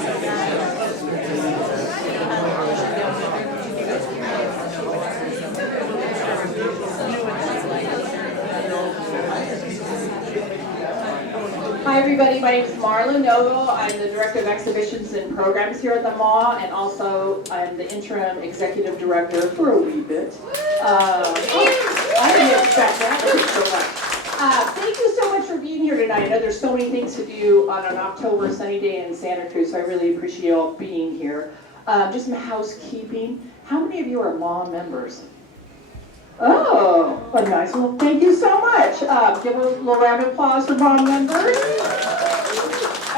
Hi everybody, my name is Marla Novo. I'm the Director of Exhibitions and Programs here at the MAH, and also I'm the Interim Executive Director for a wee bit. I didn't expect that. Thank you so much. Thank you so much for being here tonight. I know there's so many things to do on an October sunny day in Santa Cruz, so I really appreciate you all being here. Just some housekeeping. How many of you are MAH members? Oh, well, nice. Well, thank you so much. Give a little round of applause for MAH members.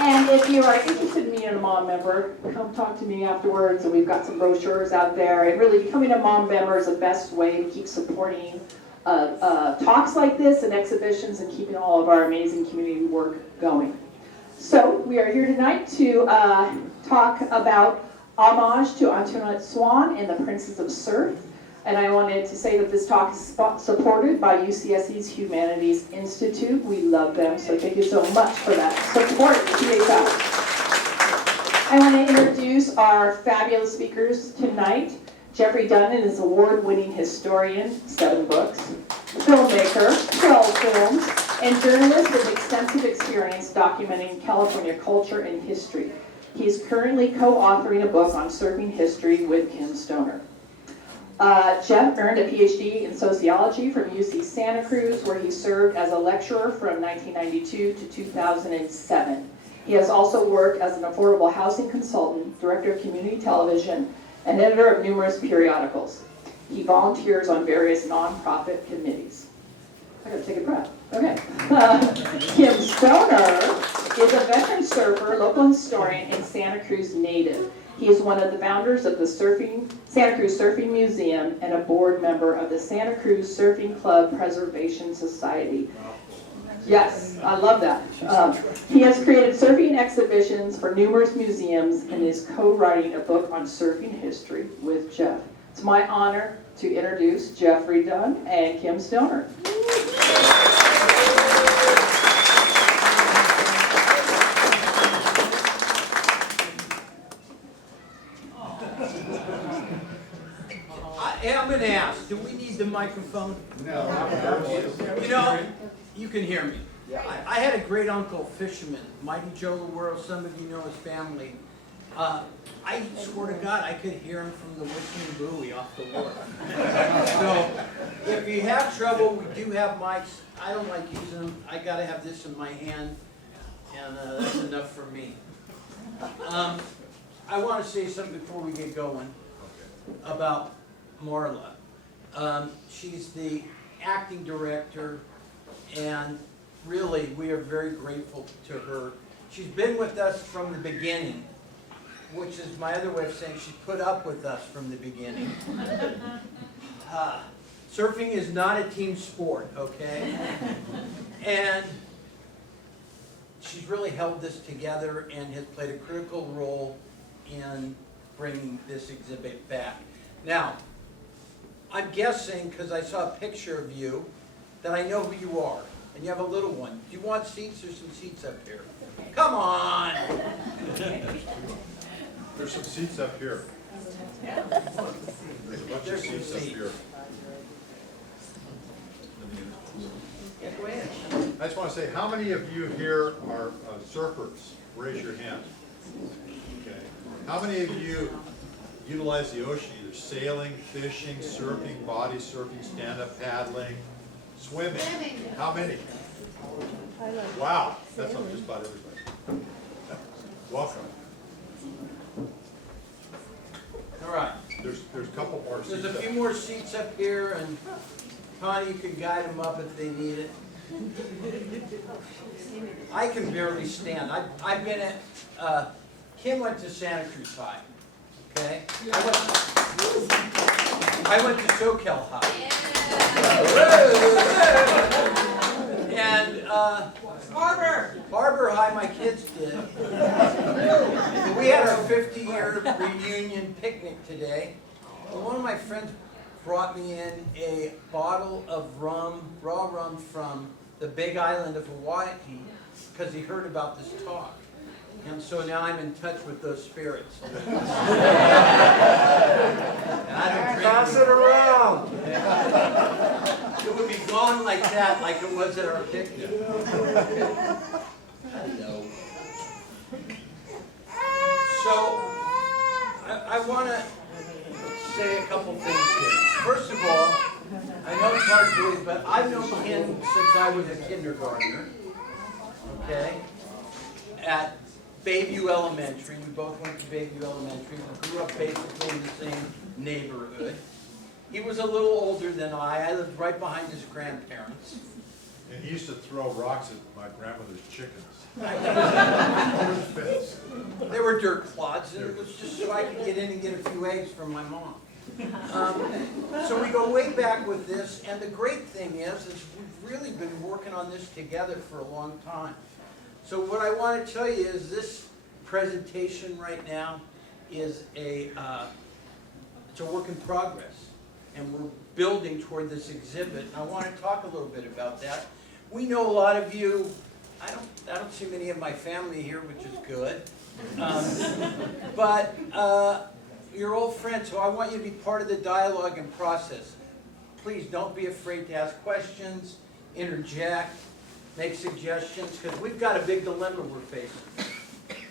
And if you are interested in being a MAH member, come talk to me afterwards. And we've got some brochures out there. And really, becoming a MAH member is the best way to keep supporting talks like this and exhibitions and keeping all of our amazing community work going. So we are here tonight to talk about Homage to Antoinette Swan and the Princess of Surf. And I wanted to say that this talk is supported by UCSC's Humanities Institute. We love them, so thank you so much for that support. I want to introduce our fabulous speakers tonight. Jeffrey Dunn is an award-winning historian, 7 books, filmmaker, 12 films, and journalist with extensive experience documenting California culture and history. He is currently co-authoring a book on surfing history with Kim Stoner. Jeff earned a PhD in sociology from UC Santa Cruz, where he served as a lecturer from 1992 to 2007. He has also worked as an affordable housing consultant, director of community television, and editor of numerous periodicals. He volunteers on various nonprofit committees. I gotta take a breath. Okay. Kim Stoner is a veteran surfer, local historian, and Santa Cruz native. He is one of the founders of the Santa Cruz Surfing Museum and a board member of the Santa Cruz Surfing Club Preservation Society. Yes, I love that. He has created surfing exhibitions for numerous museums and is co-writing a book on surfing history with Jeff. It's my honor to introduce Jeffrey Dunn and Kim Stoner. I'm going to ask, do we need the microphone? No. You know, you can hear me. I had a great uncle, fisherman, Mighty Joe LaWorld. Some of you know his family. I swear to God, I could hear him from the whistling buoy off the wharf. So, if you have trouble, we do have mics. I don't like using them. I got to have this in my hand, and that's enough for me. I want to say something before we get going about Marla. She's the acting director, and really we are very grateful to her. She's been with us from the beginning, which is my other way of saying she put up with us from the beginning. Surfing is not a team sport, okay? And she's really held this together and has played a critical role in bringing this exhibit back. Now, I'm guessing, because I saw a picture of you, that I know who you are. And you have a little one. Do you want seats? There's some seats up here. Come on! There's some seats up here. There's a bunch of seats up here. I just want to say, how many of you here are surfers? Raise your hand. Okay. How many of you utilize the ocean, either sailing, fishing, surfing, body surfing, stand-up paddling, swimming? How many? Wow, that's not just about everybody. Welcome. All right. There's a couple more seats. There's a few more seats up here, and Connie, you can guide them up if they need it. I can barely stand. I've been at, Kim went to Santa Cruz High, okay? I went to SoCal High. And Harbor High, my kids did. We had our 50-year reunion picnic today. And one of my friends brought me in a bottle of rum, raw rum from the Big Island of Hawaii, because he heard about this talk. And so now I'm in touch with those spirits. And I don't drink Pass it around. It would be going like that, like it was at our picnic. Hello. So, I want to say a couple things here. First of all, I know it's hard to believe, but I've known Ken since I was a kindergartner. Okay? At Bayview Elementary. We both went to Bayview Elementary. We grew up basically in the same neighborhood. He was a little older than I. I lived right behind his grandparents. And he used to throw rocks at my grandmother's chickens. They were dirt clods, and it was just so I could get in and get a few eggs from my mom. So we go way back with this, and the great thing is we've really been working on this together for a long time. So what I want to tell you is this presentation right now is it's a work in progress, and we're building toward this exhibit. And I want to talk a little bit about that. We know a lot of you. I don't see many of my family here, which is good. But you're old friends, so I want you to be part of the dialogue and process. Please don't be afraid to ask questions, interject, make suggestions, because we've got a big dilemma we're facing.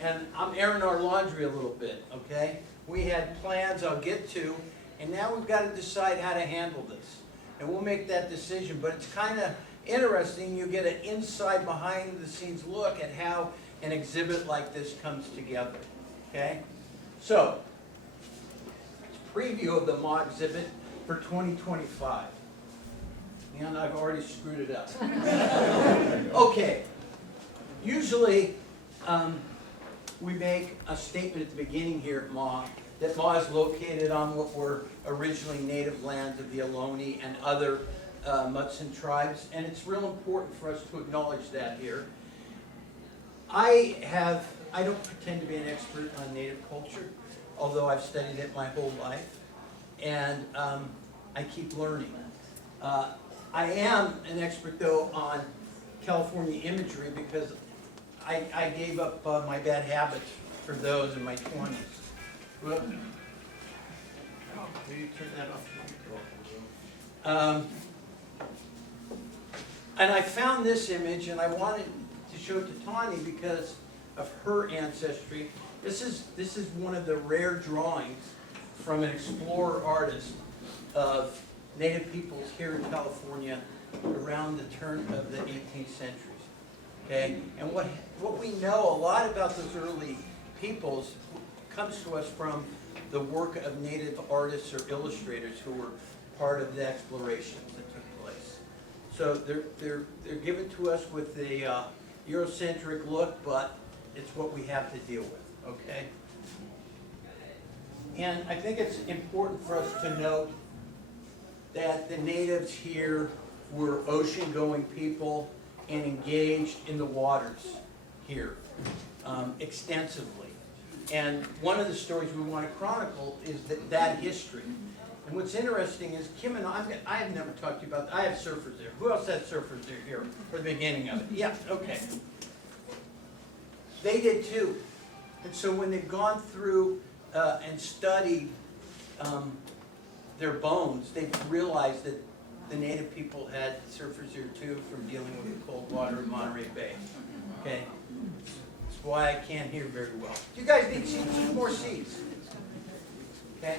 And I'm airing our laundry a little bit, okay? We had plans I'll get to, and now we've got to decide how to handle this. And we'll make that decision, but it's kind of interesting. You get an inside, behind-the-scenes look at how an exhibit like this comes together, okay? So, it's a preview of the MAH exhibit for 2025. And I've already screwed it up. Okay, usually we make a statement at the beginning here at MAH that MAH is located on what were originally native lands of the Ohlone and other Mutsun tribes, and it's real important for us to acknowledge that here. I don't pretend to be an expert on native culture, although I've studied it my whole life, and I keep learning. I am an expert, though, on California imagery because I gave up my bad habits for those in my 20s. Well, will you turn that off? And I found this image, and I wanted to show it to Tawny because of her ancestry. This is one of the rare drawings from an explorer artist of native peoples here in California around the turn of the 18th centuries. Okay, and what we know a lot about those early peoples comes to us from the work of native artists or illustrators who were part of the explorations that took place. So they're given to us with a Eurocentric look, but it's what we have to deal with. Okay, and I think it's important for us to note that the natives here were ocean-going people and engaged in the waters here extensively. And one of the stories we want to chronicle is that history. And what's interesting is Kim and I have never talked to you about, I have surfers there. Who else has surfers there here for the beginning of it? Yeah, okay. They did too. And so when they've gone through and studied their bones, they've realized that the native people had surfers here too from dealing with the cold water of Monterey Bay. Okay? That's why I can't hear very well. Do you guys need seats? There's more seats. Okay?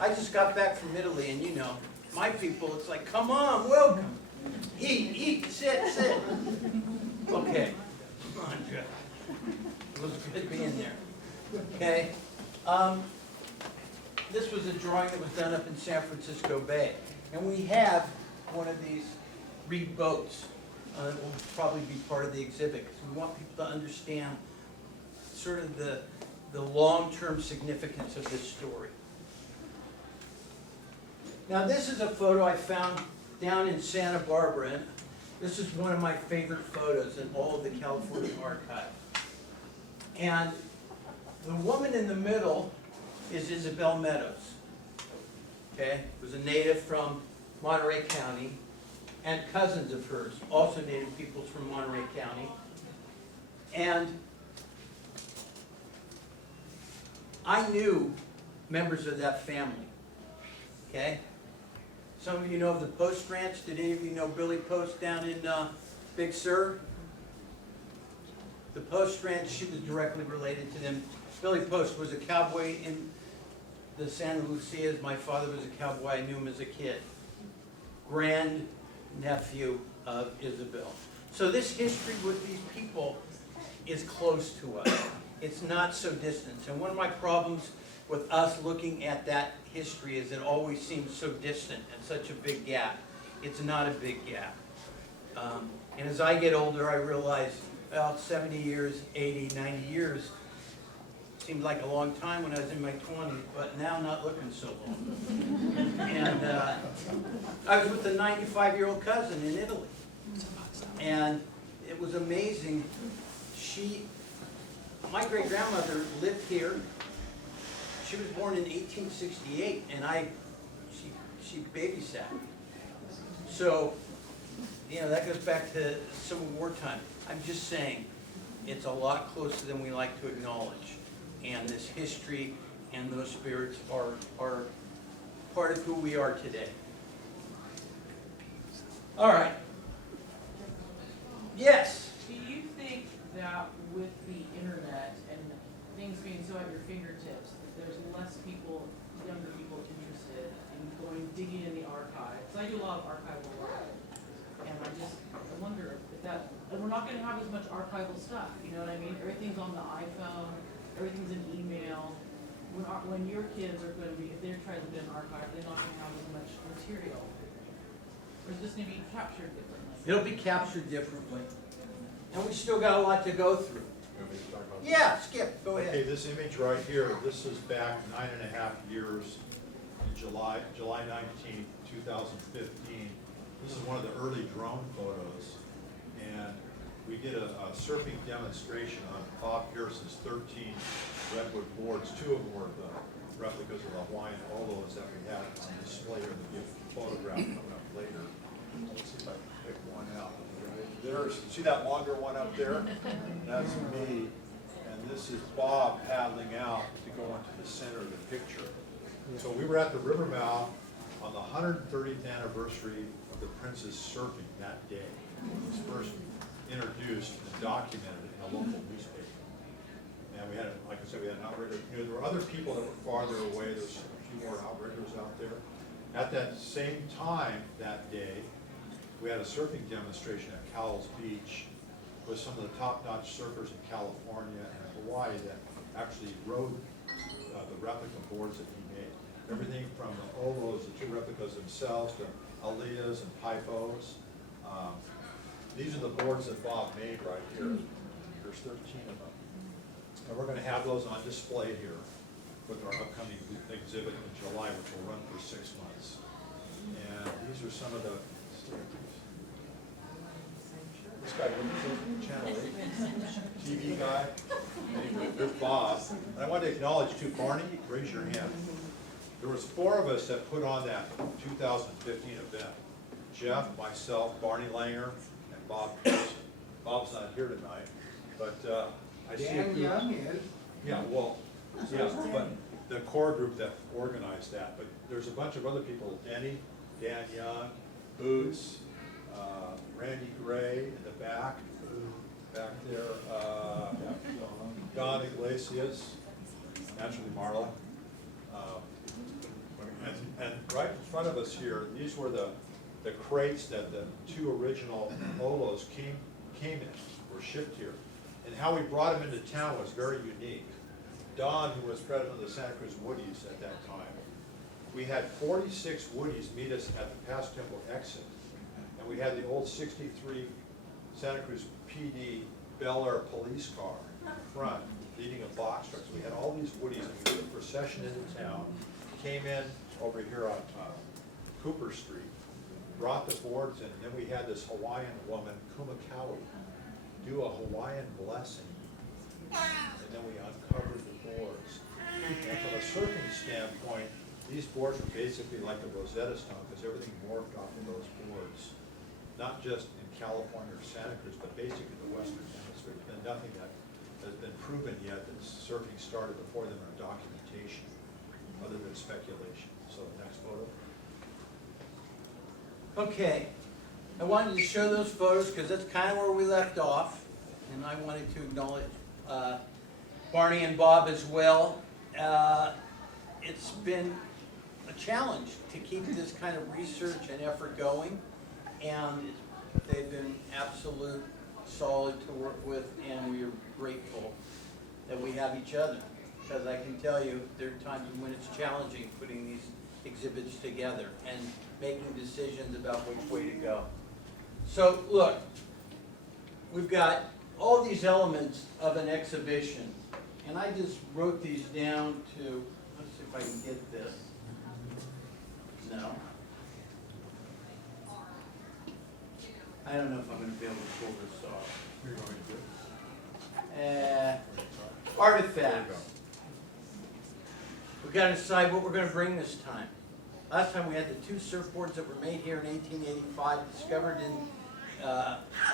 I just got back from Italy, and you know, my people, it's like, come on, welcome. Eat, sit. Okay. Come on, Jeff. It was good being there. Okay? This was a drawing that was done up in San Francisco Bay. And we have one of these reed boats that will probably be part of the exhibit because we want people to understand sort of the long-term significance of this story. Now this is a photo I found down in Santa Barbara, and this is one of my favorite photos in all of the California archive. And the woman in the middle is Isabel Meadows. Okay, was a native from Monterey County, and cousins of hers, also native peoples from Monterey County. And I knew members of that family, okay? Some of you know of the Post Ranch. Did any of you know Billy Post down in Big Sur? The Post Ranch, she was directly related to them. Billy Post was a cowboy in the Santa Lucias. My father was a cowboy. I knew him as a kid. Grand nephew of Isabel. So this history with these people is close to us. It's not so distant. And one of my problems with us looking at that history is it always seems so distant and such a big gap. It's not a big gap. And as I get older, I realize about 70 years, 80, 90 years seemed like a long time when I was in my 20s, but now not looking so long. And I was with a 95-year-old cousin in Italy. And it was amazing. My great-grandmother lived here. She was born in 1868, and she babysat. So, that goes back to Civil War time. I'm just saying, it's a lot closer than we like to acknowledge. And this history and those spirits are part of who we are today. All right. Yes? Do you think that with the internet and things being so at your fingertips, that there's less people, younger people interested in digging in the archives? I do a lot of archival work, and I wonder if that, and we're not gonna have as much archival stuff, you know what I mean? Everything's on the iPhone, everything's in email. When your kids are gonna be, if they're trying to do an archive, they're not gonna have as much material. Or is this gonna be captured differently? It'll be captured differently. And we still got a lot to go through. You want me to talk about this? Yeah, Skip, go Okay, ahead. this image right here, this is back 9.5 years, in July 19th, 2015. This is one of the early drone photos, and we did a surfing demonstration on Bob Pearson's 13 redwood boards. 2 of them were the replicas of the Hawaiian olos that we had on display here, the photograph coming up later. Let's see if I can pick one out. There's, see that longer one up there? That's me, and this is Bob paddling out to go into the center of the picture. So we were at the river mouth on the 130th anniversary of the Prince's surfing that day. It was first introduced and documented in a local newspaper. And we had, like I said, we had an outrigger. There were other people that were farther away. There's a few more outriggers out there. At that same time that day, we had a surfing demonstration at Cowell's Beach with some of the top-notch surfers in California and Hawaii that actually rode the replica boards that he made. Everything from the Olos, the 2 replicas themselves, to Alias and Pipos. These are the boards that Bob made right here. There's 13 of them. And we're going to have those on display here with our upcoming exhibit in July, which will run for 6 months. And these are some of the this guy from Channel 8, TV guy. Anyway, there's Bob. And I want to acknowledge too, Barney, raise your hand. There was 4 of us that put on that 2015 event. Jeff, myself, Barney Langer, and Bob Pearson. Bob's not here tonight, but I see a group. Young is. Yeah, well, yeah, but the core group that organized that, but there's a bunch of other people, Denny, Dan Young, Boots, Randy Gray in the back there, Don Iglesias, naturally Marla. And right in front of us here, these were the crates that the 2 original Olos came in, were shipped here. And how we brought them into town was very unique. Don, who was president of the Santa Cruz Woodies at that time, we had 46 Woodies meet us at the Pass Temple exit. And we had the old 63 Santa Cruz PD Bel Air police car in front, leading a box truck. So we had all these Woodies, and we did a procession into town, came in over here on Cooper Street, brought the boards in, and then we had this Hawaiian woman, Kumakawi, do a Hawaiian blessing, and then we uncovered the boards. And from a surfing standpoint, these boards were basically like the Rosetta Stone, because everything morphed off of those boards. not just in California or Santa Cruz, but basically the Western Hemisphere. There's been nothing that has been proven yet that surfing started before them or documentation, other than speculation. So next photo. Okay, I wanted to show those photos because that's kind of where we left off, and I wanted to acknowledge Barney and Bob as well. It's been a challenge to keep this kind of research and effort going, and they've been absolute solid to work with, and we are grateful that we have each other, because I can tell you there are times when it's challenging putting these exhibits together and making decisions about which way to go. So look, we've got all these elements of an exhibition, and I just wrote these down to, let's see if I can get this. No. I don't know if I'm going to be able to pull this off. You're going to do it. Artifacts. We've got to decide what we're going to bring this time. Last time we had the 2 surfboards that were made here in 1885, discovered in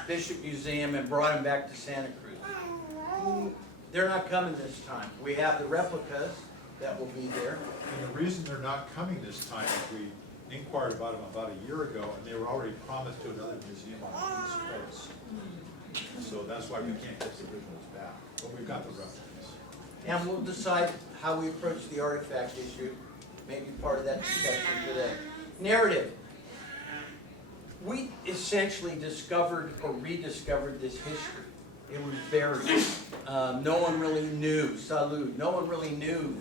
Bishop Museum, and brought them back to Santa Cruz. They're not coming this time. We have the replicas that will be there. And the reason they're not coming this time is we inquired about them about a year ago, and they were already promised to another museum on the East Coast. So that's why we can't get the originals back, but we've got the replicas. And we'll decide how we approach the artifact issue, maybe part of that discussion today. Narrative. We essentially discovered or rediscovered this history. It was buried. No one really knew, salud, no one really knew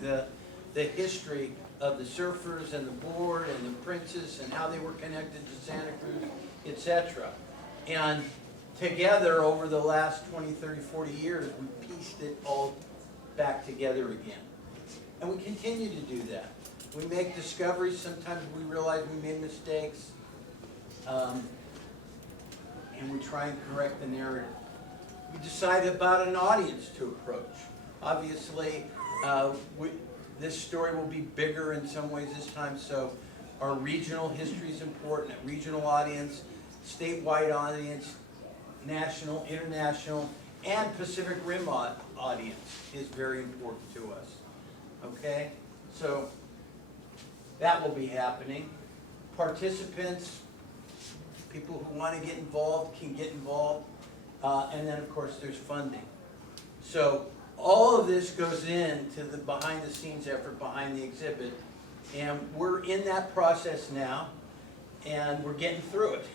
the history of the surfers and the board and the princes and how they were connected to Santa Cruz, etc. And together over the last 20, 30, 40 years, we pieced it all back together again. And we continue to do that. We make discoveries, sometimes we realize we made mistakes, and we try and correct the narrative. We decide about an audience to approach. Obviously, this story will be bigger in some ways this time, so our regional history is important, a regional audience, statewide audience, national, international, and Pacific Rim audience is very important to us. Okay? So that will be happening. Participants, people who want to get involved can get involved. And then, of course, there's funding. So all of this goes into the behind-the-scenes effort behind the exhibit. And we're in that process now, and we're getting through it.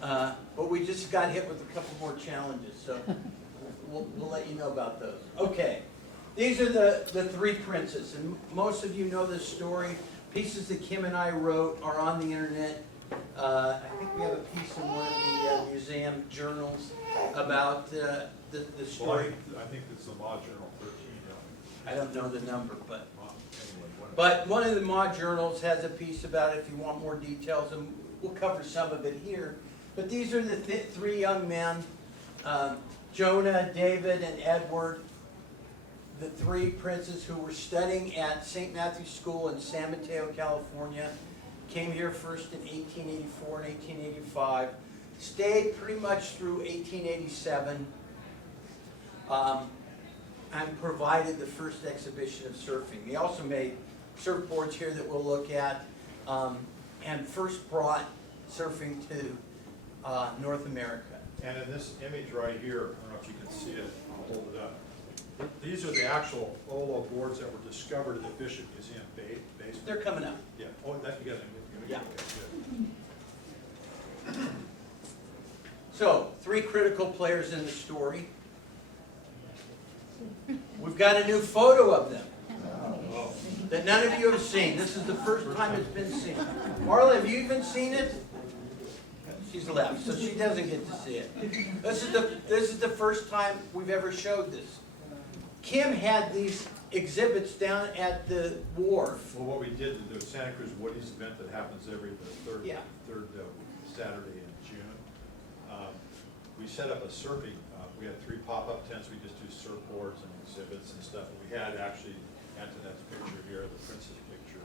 But we just got hit with a couple more challenges, so we'll let you know about those. Okay, these are the 3 princes, and most of you know this story. Pieces that Kim and I wrote are on the internet. I think we have a piece in one of the museum journals about the story. Well, I think it's the MAH Journal 13. I don't know the number, but Anyway, one of the MAH journals has a piece about it if you want more details, and we'll cover some of it here. But these are the 3 young men, Jonah, David, and Edward, the 3 princes who were studying at St. Matthew's School in San Mateo, California. Came here first in 1884 and 1885. Stayed pretty much through 1887. And provided the first exhibition of surfing. They also made surfboards here that we'll look at, and first brought surfing to North America. and in this image right here, I don't know if you can see it, I'll hold it up. These are the actual Olo boards that were discovered at the Bishop Museum basement. They're coming up. Yeah, oh, that you got it. Yeah. Okay, good. So, 3 critical players in the story. We've got a new photo of them that none of you have seen. This is the first time it's been seen. Marla, have you even seen it? She's left, so she doesn't get to see it. This is the first time we've ever showed this. Kim had these exhibits down at the wharf. Well, what we did, the Santa Cruz Woodies event that happens every third Saturday in June, we set up a surfing, we had 3 pop-up tents, we just do surfboards and exhibits and stuff. And we had actually Antoinette's picture here, the princess picture.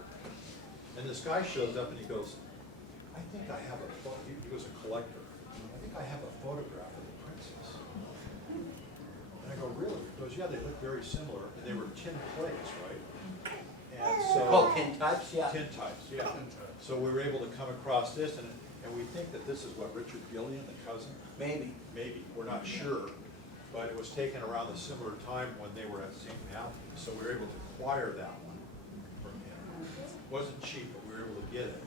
And this guy shows up and he goes, I think I have a, he was a collector. I think I have a photograph of the princess. And I go, really? He goes, yeah, they look very similar, and they were tin plates, right? And so. Called tintypes, yeah. Tintypes, yeah. So we were able to come across this, and we think that this is what, Richard Gillian, the cousin? Maybe. Maybe, we're not sure, but it was taken around a similar time when they were at St. Matthew's, so we were able to acquire that one from him. Wasn't cheap, but we were able to get it.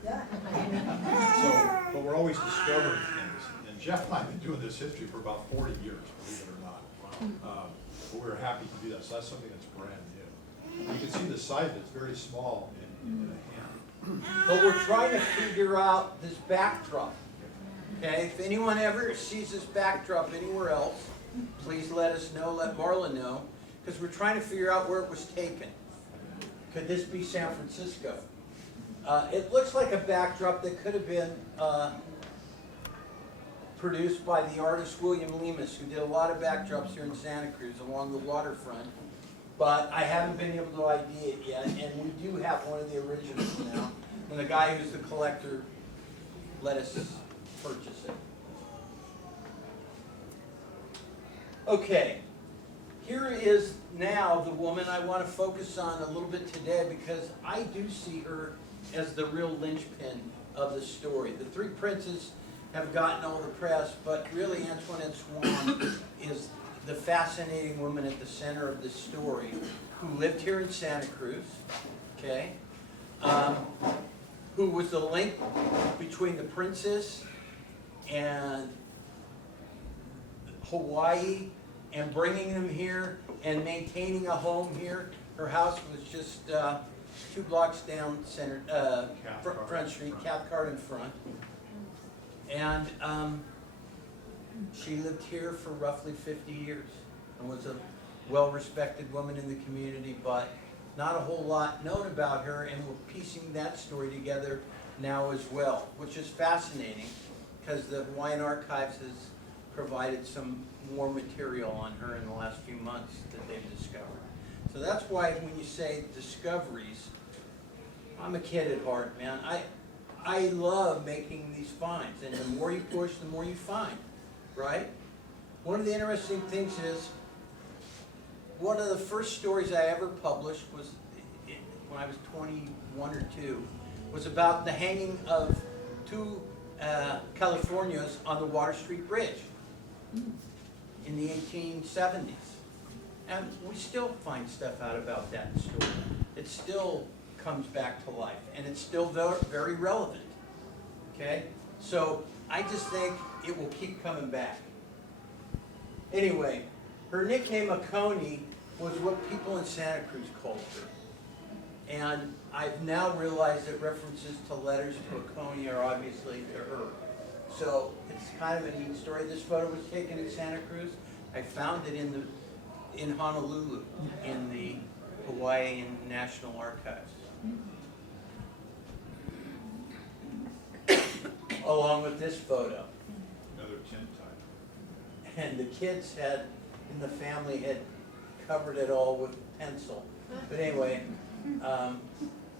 So, but we're always discovering things, and Jeff and I have been doing this history for about 40 years, believe it or not. But we're happy to do that, so that's something that's brand new. You can see the size, it's very small in a hand. But we're trying to figure out this backdrop. Okay, if anyone ever sees this backdrop anywhere else, please let us know, let Marla know, because we're trying to figure out where it was taken. Could this be San Francisco? It looks like a backdrop that could have been produced by the artist William Lemus, who did a lot of backdrops here in Santa Cruz along the waterfront. But I haven't been able to ID it yet, and we do have one of the originals now. And the guy who's the collector let us purchase it. Okay, here is now the woman I want to focus on a little bit today, because I do see her as the real linchpin of the story. The three princes have gotten all the press, but really Antoinette Swan is the fascinating woman at the center of this story, who lived here in Santa Cruz, okay, who was the link between the princess and Hawaii, and bringing them here and maintaining a home here. Her house was just 2 blocks down Front Street, Cathcart in front. And she lived here for roughly 50 years and was a well-respected woman in the community, but not a whole lot known about her, and we're piecing that story together now as well, which is fascinating because the Hawaiian Archives has provided some more material on her in the last few months that they've discovered. So that's why when you say discoveries, I'm a kid at heart, man. I love making these finds, and the more you push, the more you find, right? One of the interesting things is, one of the first stories I ever published was when I was 21 or 2, was about the hanging of 2 Californios on the Water Street Bridge in the 1870s. And we still find stuff out about that story. It still comes back to life, and it's still very relevant, okay? So I just think it will keep coming back. Anyway, her nickname Oconee was what people in Santa Cruz called her. And I've now realized that references to letters to Oconee are obviously to her. So it's kind of a neat story. This photo was taken in Santa Cruz. I found it in Honolulu in the Hawaiian National Archives. Along with this photo. Another tintype. And the kids in the family had covered it all with pencil. But anyway,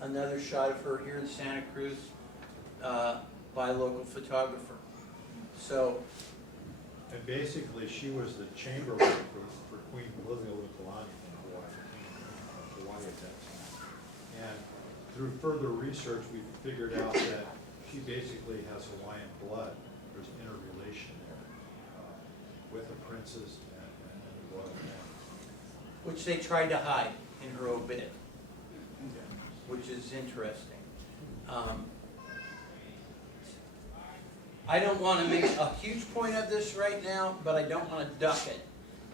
another shot of her here in Santa Cruz by a local photographer. So, And basically, she was the chamberlain for Queen Liliuokalani in Hawaii at that time. And through further research, we figured out that she basically has Hawaiian blood. There's an interrelation there with the princess and the royal family. which they tried to hide in her obit, which is interesting. I don't want to make a huge point of this right now, but I don't want to duck it.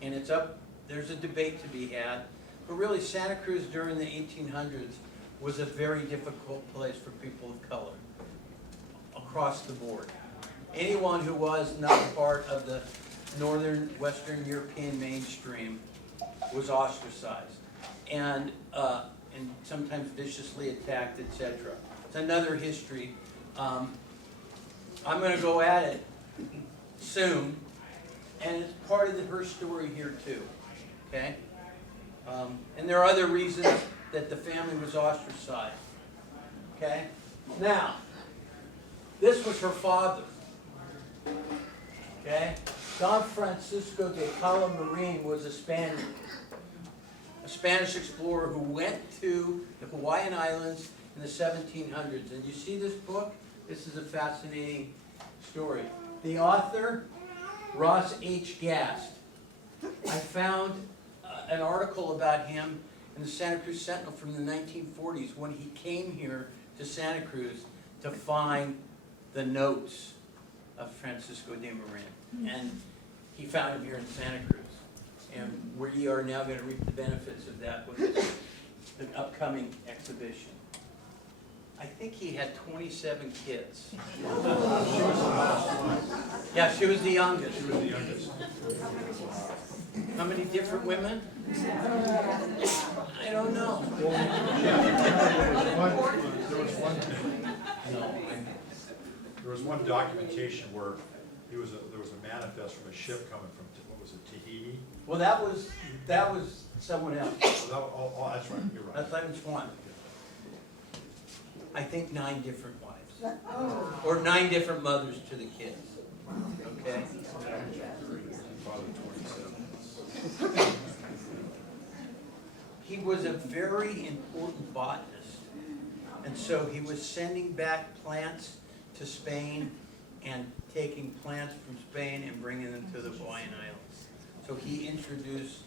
And it's up, there's a debate to be had. But really, Santa Cruz during the 1800s was a very difficult place for people of color across the board. Anyone who was not part of the northern, Western European mainstream was ostracized and sometimes viciously attacked, etc. It's another history. I'm going to go at it soon, and it's part of her story here too, okay? And there are other reasons that the family was ostracized, okay? Now, this was her father. Okay? Don Francisco de Marin was a Spaniard, a Spanish explorer who went to the Hawaiian Islands in the 1700s. And you see this book? This is a fascinating story. The author, Ross H. Gast. I found an article about him in the Santa Cruz Sentinel from the 1940s when he came here to Santa Cruz to find the notes of Francisco de Marin. And he found him here in Santa Cruz. And we are now going to reap the benefits of that with the upcoming exhibition. I think he had 27 kids. She was the last one. Yeah, she was the youngest. She was the youngest. How many different women? I don't know. There was one documentation where there was a manifest from a ship coming from, what was it, Tahiti? Well, that was someone else. Oh, that's right, you're right. That's Lemon Swan. I think 9 different wives. Or 9 different mothers to the kids. Okay? Father 27. He was a very important botanist. And so he was sending back plants to Spain and taking plants from Spain and bringing them to the Hawaiian Islands. So he introduced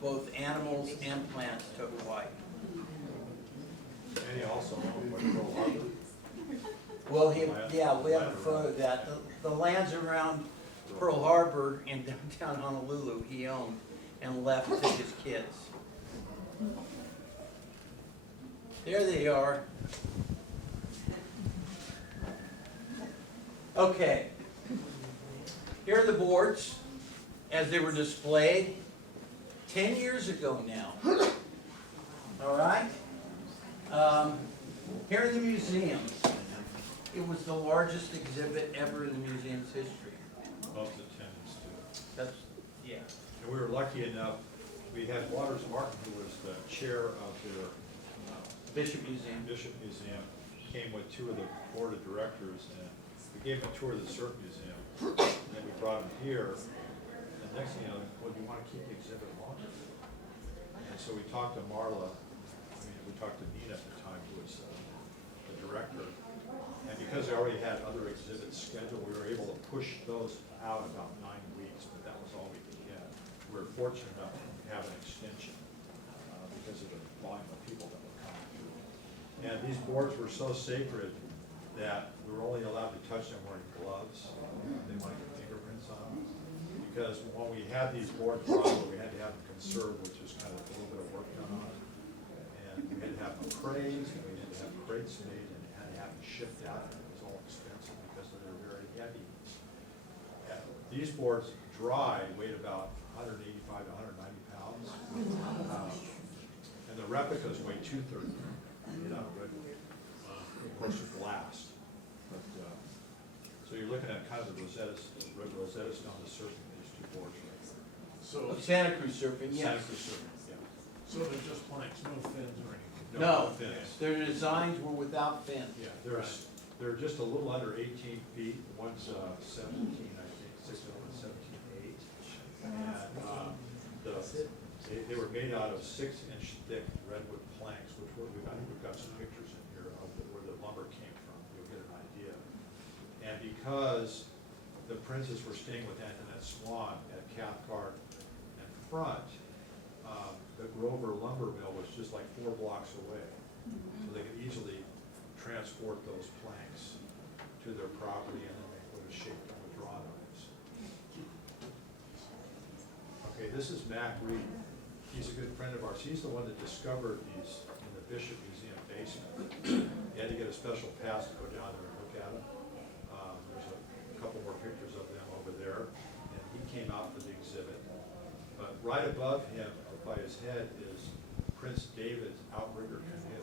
both animals and plants to Hawaii. And he also owned Pearl Harbor. Well, we have a photo of that. The lands around Pearl Harbor and downtown Honolulu he owned and left to his kids. There they are. Okay. Here are the boards as they were displayed 10 years ago now. All right? Here in the museum, it was the largest exhibit ever in the museum's history. Loved attendance too. That's, yeah. And we were lucky enough, we had Waters Martin, who was the chair of their Bishop Museum. Bishop Museum, came with 2 of the board of directors, and we gave him a tour of the Surf Museum. And then we brought him here, and the next thing you know, well, do you want to keep the exhibit longer? And so we talked to Marla, we talked to Nina at the time, who was the director. And because they already had other exhibits scheduled, we were able to push those out about 9 weeks, but that was all we could get. We were fortunate enough to have an extension because of the volume of people that were coming through. And these boards were so sacred that we were only allowed to touch them wearing gloves. They wanted to get fingerprints on them. Because when we had these boards brought over, we had to have them conserved, which was kind of a little bit of work done on it. And we had to have them appraised, and we had to have crates made, and had to have them shipped out, and it was all expensive because they were very heavy. And these boards dry weighed about 185 to 190 pounds. And the replicas weigh 230, made out of redwood. Of course, with glass. But, so you're looking at kind of the Rosetta Stone, the surfing, these 2 boards right there. So, Santa Cruz surfing, Santa yes. Cruz surfing, yeah. so they're just planks, no fins or anything? No, fins. their designs were without fins. Yeah, they're just a little under 18 feet. One's 17, I think, 6 17, 8. And they were made out of 6-inch thick redwood planks, which I think we've got some pictures in here of where the lumber came from. You'll get an idea. And because the princes were staying with Antoinette Swan at Cathcart and Front, the Grover lumber mill was just like 4 blocks away. So they could easily transport those planks to their property, and then they would have shaped them with draw knives. Okay, this is Mac Reed. He's a good friend of ours. He's the one that discovered these in the Bishop Museum basement. He had to get a special pass to go down there and look at them. There's a couple more pictures of them over there, and he came out for the exhibit. But right above him, up by his head, is Prince David's outrigger canoe.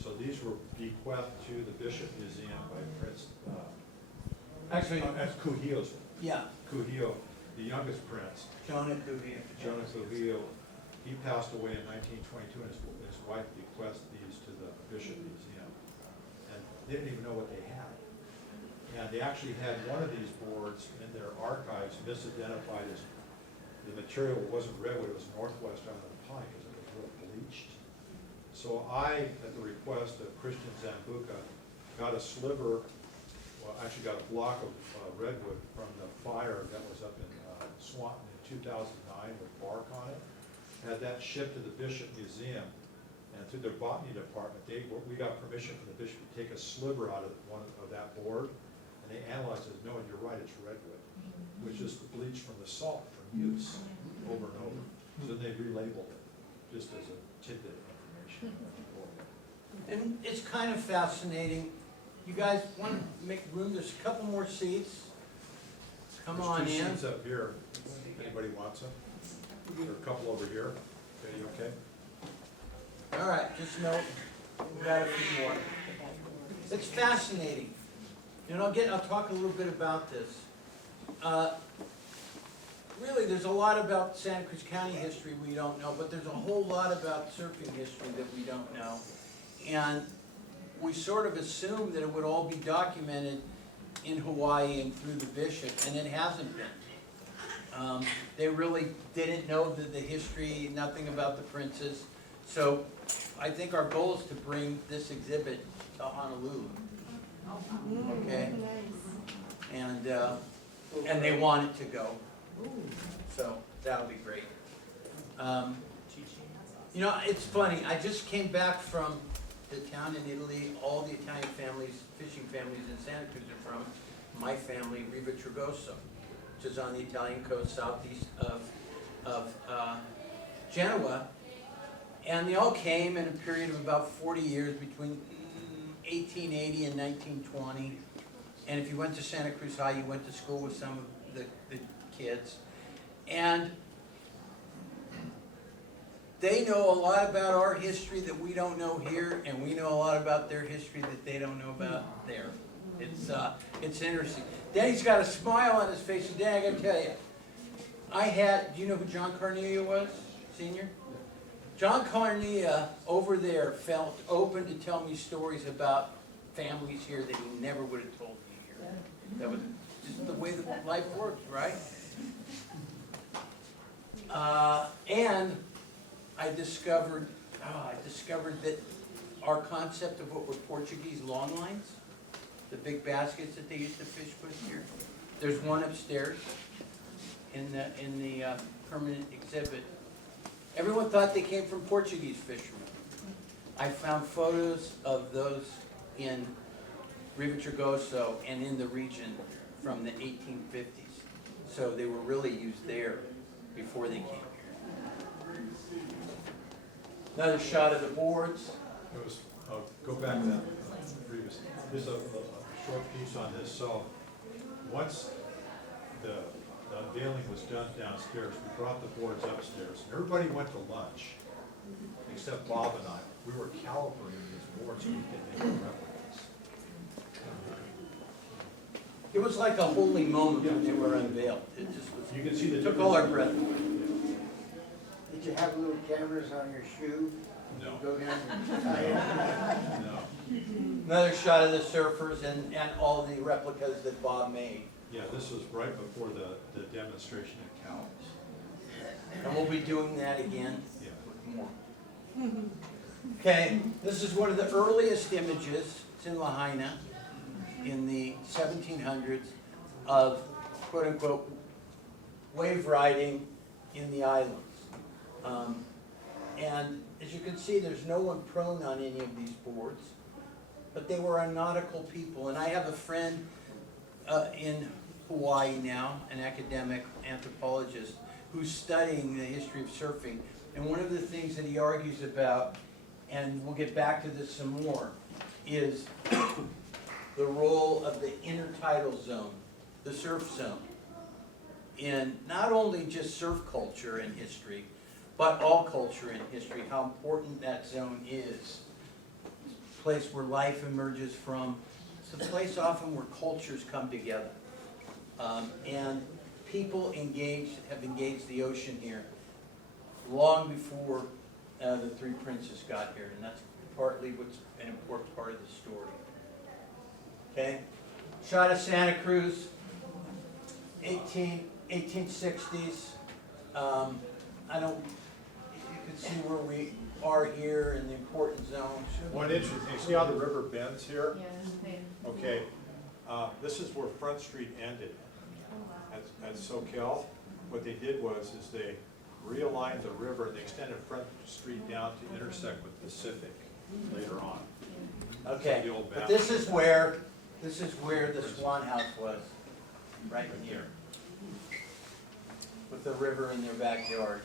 So these were bequeathed to the Bishop Museum by Prince, Actually, that's Kuhio's, yeah, Kuhio, the youngest prince. Jonah Kuhia. Jonah Kuhio, he passed away in 1922, and his wife bequeathed these to the Bishop Museum. And they didn't even know what they had. And they actually had one of these boards in their archives misidentified as, the material wasn't redwood, it was Northwest Island pine because it was real bleached. So I, at the request of Christian Zambuca, got a sliver, well, actually got a block of redwood from the fire that was up in Swan in 2009 with bark on it. Had that shipped to the Bishop Museum, and through their botany department, we got permission from the bishop to take a sliver out of one of that board, and they analyzed it. No, you're right, it's redwood, which is the bleach from the salt from use over and over. So they relabeled it, just as a tidbit of information. And it's kind of fascinating. You guys want to make room? There's a couple more seats. Come on in. There's 2 seats up here, if anybody wants them. There are a couple over here. Okay, you okay? All right, just note, we got a few more. It's fascinating. And I'll talk a little bit about this. Really, there's a lot about Santa Cruz County history we don't know, but there's a whole lot about surfing history that we don't know. And we sort of assumed that it would all be documented in Hawaii and through the bishop, and it hasn't been. They really didn't know the history, nothing about the princes. So I think our goal is to bring this exhibit to Honolulu. Okay? And they want it to go. So that'll be great. You know, it's funny, I just came back from the town in Italy. All the Italian families, fishing families in Santa Cruz are from my family, Riva Tregoso, which is on the Italian coast southeast of Genoa. And they all came in a period of about 40 years between 1880 and 1920. And if you went to Santa Cruz High, you went to school with some of the kids. And they know a lot about our history that we don't know here, and we know a lot about their history that they don't know about there. It's interesting. Danny's got a smile on his face, and Danny, I gotta tell you, do you know who John Carnea was, Senior? John Carnea over there felt open to tell me stories about families here that he never would have told me here. That was just the way that life works, right? And I discovered that our concept of what were Portuguese long lines, the big baskets that they used to fish with here, there's one upstairs in the permanent exhibit. Everyone thought they came from Portuguese fishermen. I found photos of those in Riva Tregoso and in the region from the 1850s. So they were really used there before they came here. Another shot of the boards. It was, go back to that previous, just a short piece on this. So once the unveiling was done downstairs, we brought the boards upstairs. Everybody went to lunch, except Bob and I. We were calipering these boards so we could make replicas. It was like a holy moment when they were unveiled. It just was, You can see the took all our breath away. Did you have little cameras on your shoe? No. Go down and tie it? No. Another shot of the surfers and all the replicas that Bob made. Yeah, this was right before the demonstration at Cowles. And we'll be doing that again Yeah. with more. Okay, this is one of the earliest images. It's in Lahaina in the 1700s of quote-unquote wave riding in the islands. And as you can see, there's no one prone on any of these boards, but they were a nautical people. And I have a friend in Hawaii now, an academic anthropologist, who's studying the history of surfing. And one of the things that he argues about, and we'll get back to this some more, is the role of the intertidal zone, the surf zone, in not only just surf culture and history, but all culture and history, how important that zone is. It's a place where life emerges from. It's a place often where cultures come together. And people have engaged the ocean here long before the three princes got here, and that's partly what's an important part of the story. Okay? Shot of Santa Cruz, 1860s. I don't, you can see where we are here in the important zone. One interesting, see how the river bends here? Okay, this is where Front Street ended at Soquel. What they did was they realigned the river and they extended Front Street down to intersect with Pacific later on. Okay, The old but this is where the Swan House was, right here, with the river in their backyard.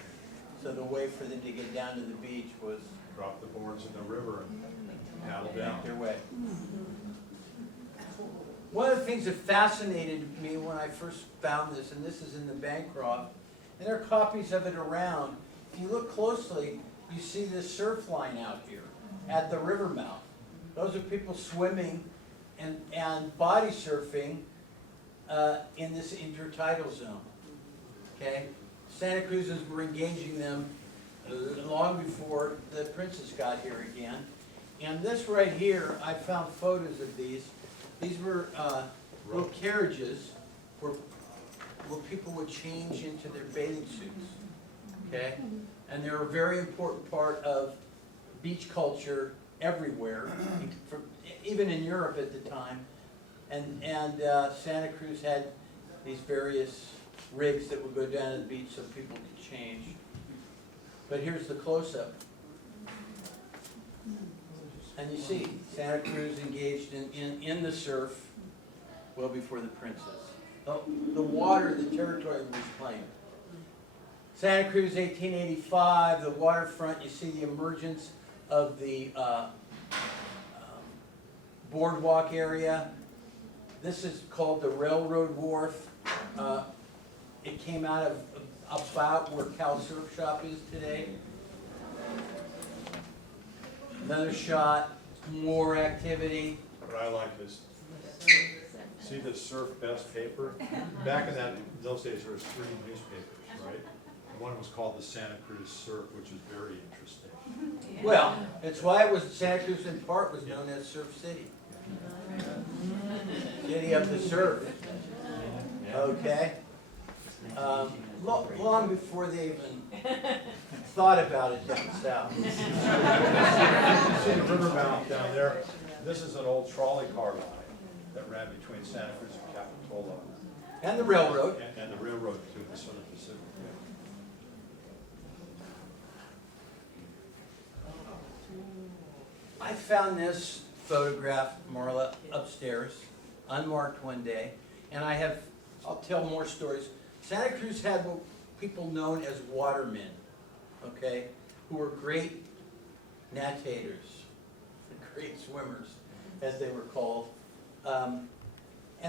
So the way for them to get down to the beach was Drop the boards in the river and paddle make down. their way. One of the things that fascinated me when I first found this, and this is in the Bancroft, and there are copies of it around. If you look closely, you see this surf line out here at the river mouth. Those are people swimming and body surfing in this intertidal zone. Okay? Santa Cruzans were engaging them long before the Princess got here again. And this right here, I found photos of these. These were little carriages where people would change into their bathing suits. Okay? And they're a very important part of beach culture everywhere, even in Europe at the time. And Santa Cruz had these various rigs that would go down to the beach so people could change. But here's the close-up. And you see Santa Cruz engaged in the surf well before the Princess. The water, the territory was claimed. Santa Cruz, 1885, the waterfront, you see the emergence of the boardwalk area. This is called the Railroad Wharf. It came out of about where Cal Surf Shop is today. Another shot, more activity. What I like is, see the Surf Best paper? Back in those days, there was 3 newspapers, right? And one was called the Santa Cruz Surf, which is very interesting. Well, it's why it was Santa Cruz in part was known as Surf City. City of the surf. Okay? Long before they even thought about it down south. You see the river mouth down there? This is an old trolley car line that ran between Santa Cruz and Capitola. And the railroad. And the railroad to the Southern Pacific. I found this photograph, Marla, upstairs, unmarked one day, and I'll tell more stories. Santa Cruz had what people known as watermen, okay, who were great natators, great swimmers, as they were called. And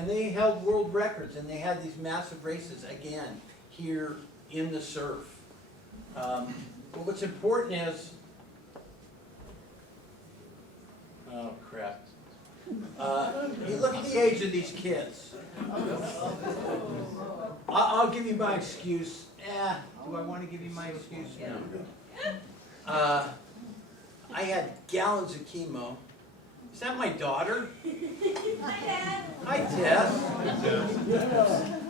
they held world records, and they had these massive races, again, here in the surf. But what's important is, oh crap. You look at the age of these kids. I'll give you my excuse. Do I want to give you my excuse? No. I had gallons of chemo. Is that my daughter? Hi, Dad. Hi, Tess.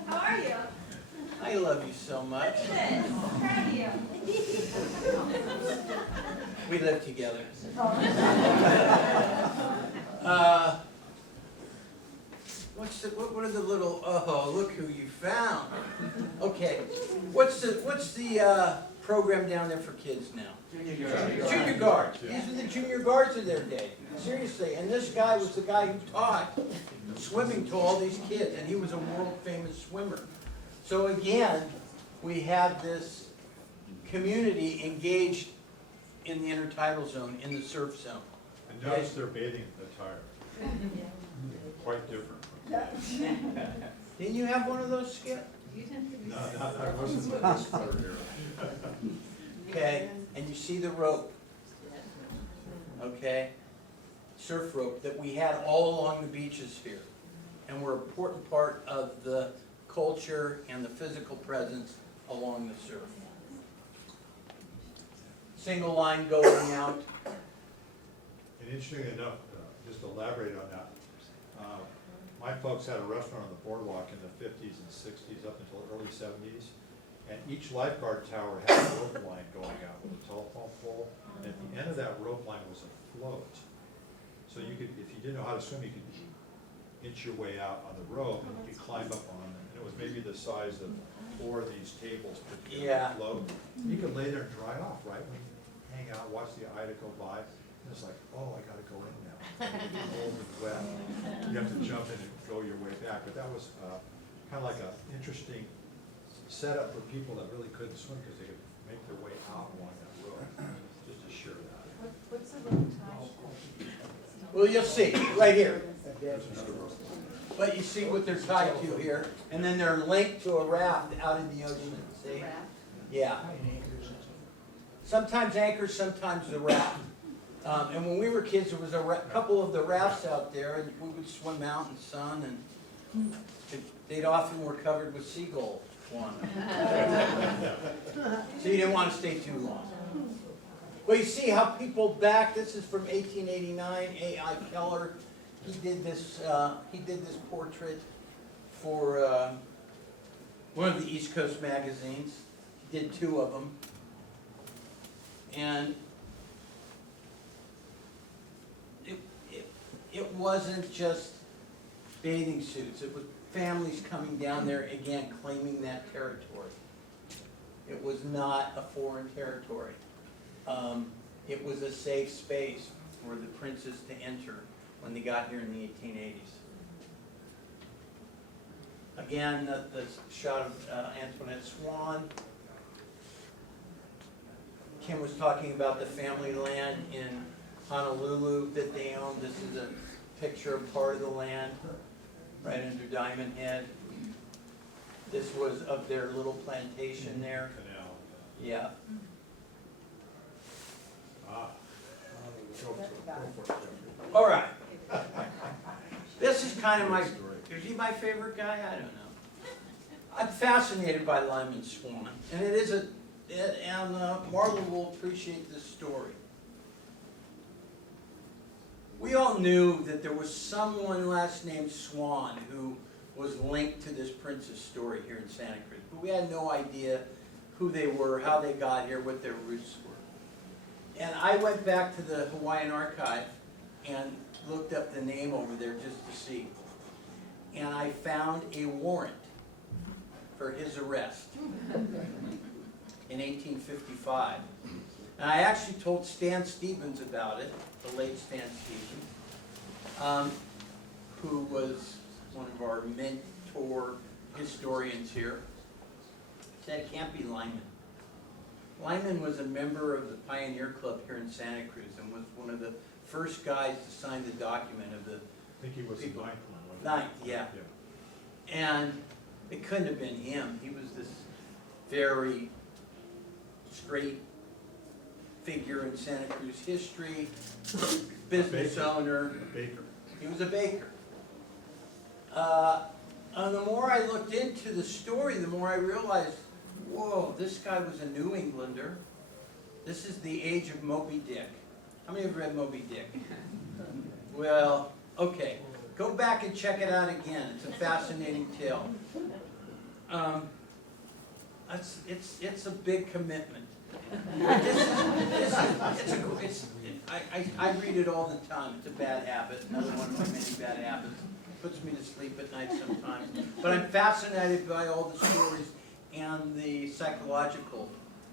How are you? I love you so much. Good. I'm proud of you. We live together. What are the little, oh, look who you found. Okay, what's the program down there for kids now? Junior guards. These are the junior guards of their day. Seriously, and this guy was the guy who taught swimming to all these kids, and he was a world famous swimmer. So again, we have this community engaged in the intertidal zone, in the surf zone. And notice their bathing attire. Quite different. Didn't you have one of those, Skip? No, I wasn't with this part here. Okay, and you see the rope, okay? Surf rope that we had all along the beaches here. And were an important part of the culture and the physical presence along the surf. Single line going out. And interestingly enough, just to elaborate on that, my folks had a restaurant on the boardwalk in the 50s and 60s up until early 70s. And each lifeguard tower had a rope line going out with a telephone pole. And at the end of that rope line was a float. So you could, if you didn't know how to swim, you could inch your way out on the rope and you could climb up on it. And it was maybe the size of 4 of these tables put together Yeah. to float. You could lay there and dry off, right? When you hang out, watch the Ida go by. And it's like, oh, I gotta go in now. It's cold and wet. You have to jump in and go your way back. But that was kind of like an interesting setup for people that really couldn't swim because they could make their way out along that road. Just to share that. What's the road tie? Well, you'll see, right here. But you see what they're tied to here, and then they're linked to a raft out in the ocean, see? Yeah. Sometimes anchors, sometimes the raft. And when we were kids, there was a couple of the rafts out there, and we would swim out in the sun, and they'd often were covered with seagull on them. So you didn't want to stay too long. Well, you see how people back, this is from 1889, A.I. Keller. He did this portrait for one of the East Coast magazines. He did 2 of them. And it wasn't just bathing suits. It was families coming down there, again, claiming that territory. It was not a foreign territory. It was a safe space for the princes to enter when they got here in the 1880s. Again, the shot of Antoinette Swan. Kim was talking about the family land in Honolulu that they own. This is a picture of part of the land right under Diamond Head. This was of their little plantation there. Canal. Yeah. Go for it. All right. This is kind of my, is he my favorite guy? I don't know. I'm fascinated by Lyman Swan, and it is and Marla will appreciate this story. We all knew that there was someone last name Swan who was linked to this prince's story here in Santa Cruz, but we had no idea who they were, how they got here, what their roots were. And I went back to the Hawaiian archive and looked up the name over there just to see. And I found a warrant for his arrest in 1855. And I actually told Stan Stevens about it, the late Stan Stevens, who was one of our mentor historians here. He said it can't be Lyman. Lyman was a member of the Pioneer Club here in Santa Cruz and was one of the first guys to sign the document of the I think he was people. the ninth one. Ninth, yeah. And it couldn't have been him. He was this very straight figure in Santa Cruz history, business owner. A baker. He was a baker. And the more I looked into the story, the more I realized, whoa, this guy was a New Englander. This is the age of Moby Dick. How many have read Moby Dick? Well, okay. Go back and check it out again. It's a fascinating tale. It's a big commitment. I read it all the time. It's a bad habit. Another one of my many bad habits. Puts me to sleep at night sometimes. But I'm fascinated by all the stories and the psychological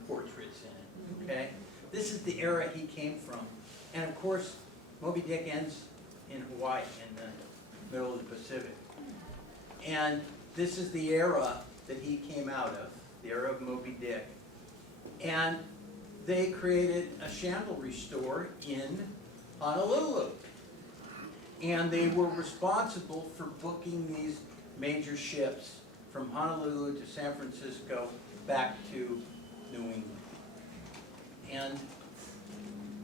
portraits in it. Okay? This is the era he came from. And of course, Moby Dick ends in Hawaii in the middle of the Pacific. And this is the era that he came out of, the era of Moby Dick. And they created a chandlery store in Honolulu. And they were responsible for booking these major ships from Honolulu to San Francisco back to New England. And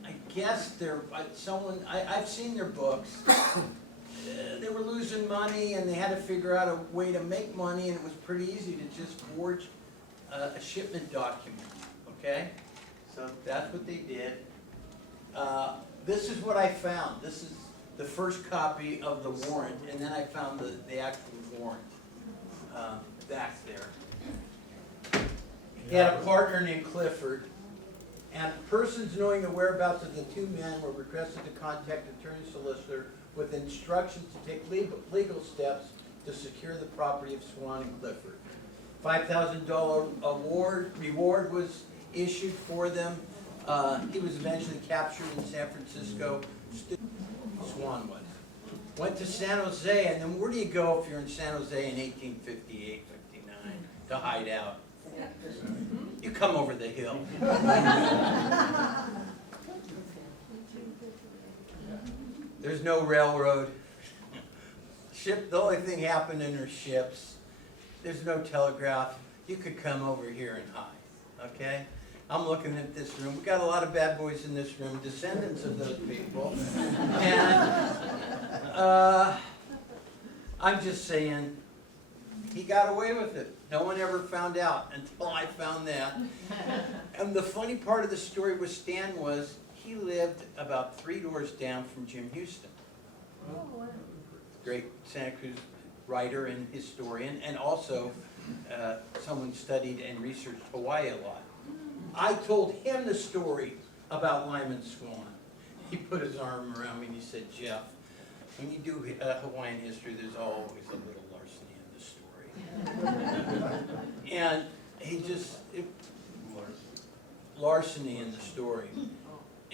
I guess I've seen their books. They were losing money and they had to figure out a way to make money, and it was pretty easy to just forge a shipment document, okay? So that's what they did. This is what I found. This is the first copy of the warrant, and then I found the actual warrant back there. He had a partner named Clifford, and persons knowing the whereabouts of the two men were requested to contact attorney solicitor with instructions to take legal steps to secure the property of Swan and Clifford. $5,000 reward was issued for them. He was eventually captured in San Francisco. Swan was. Went to San Jose, and then where do you go if you're in San Jose in 1858, 59 to hide out? You come over the hill. There's no railroad. The only thing happening are ships. There's no telegraph. You could come over here and hide, okay? I'm looking at this room. We've got a lot of bad boys in this room, descendants of those people. And I'm just saying, he got away with it. No one ever found out until I found that. And the funny part of the story with Stan was, he lived about 3 doors down from Jim Houston. Great Santa Cruz writer and historian, and also someone studied and researched Hawaii a lot. I told him the story about Lyman Swan. He put his arm around me and he said, Jeff, when you do Hawaiian history, there's always a little larceny in the story. And he just, larceny in the story.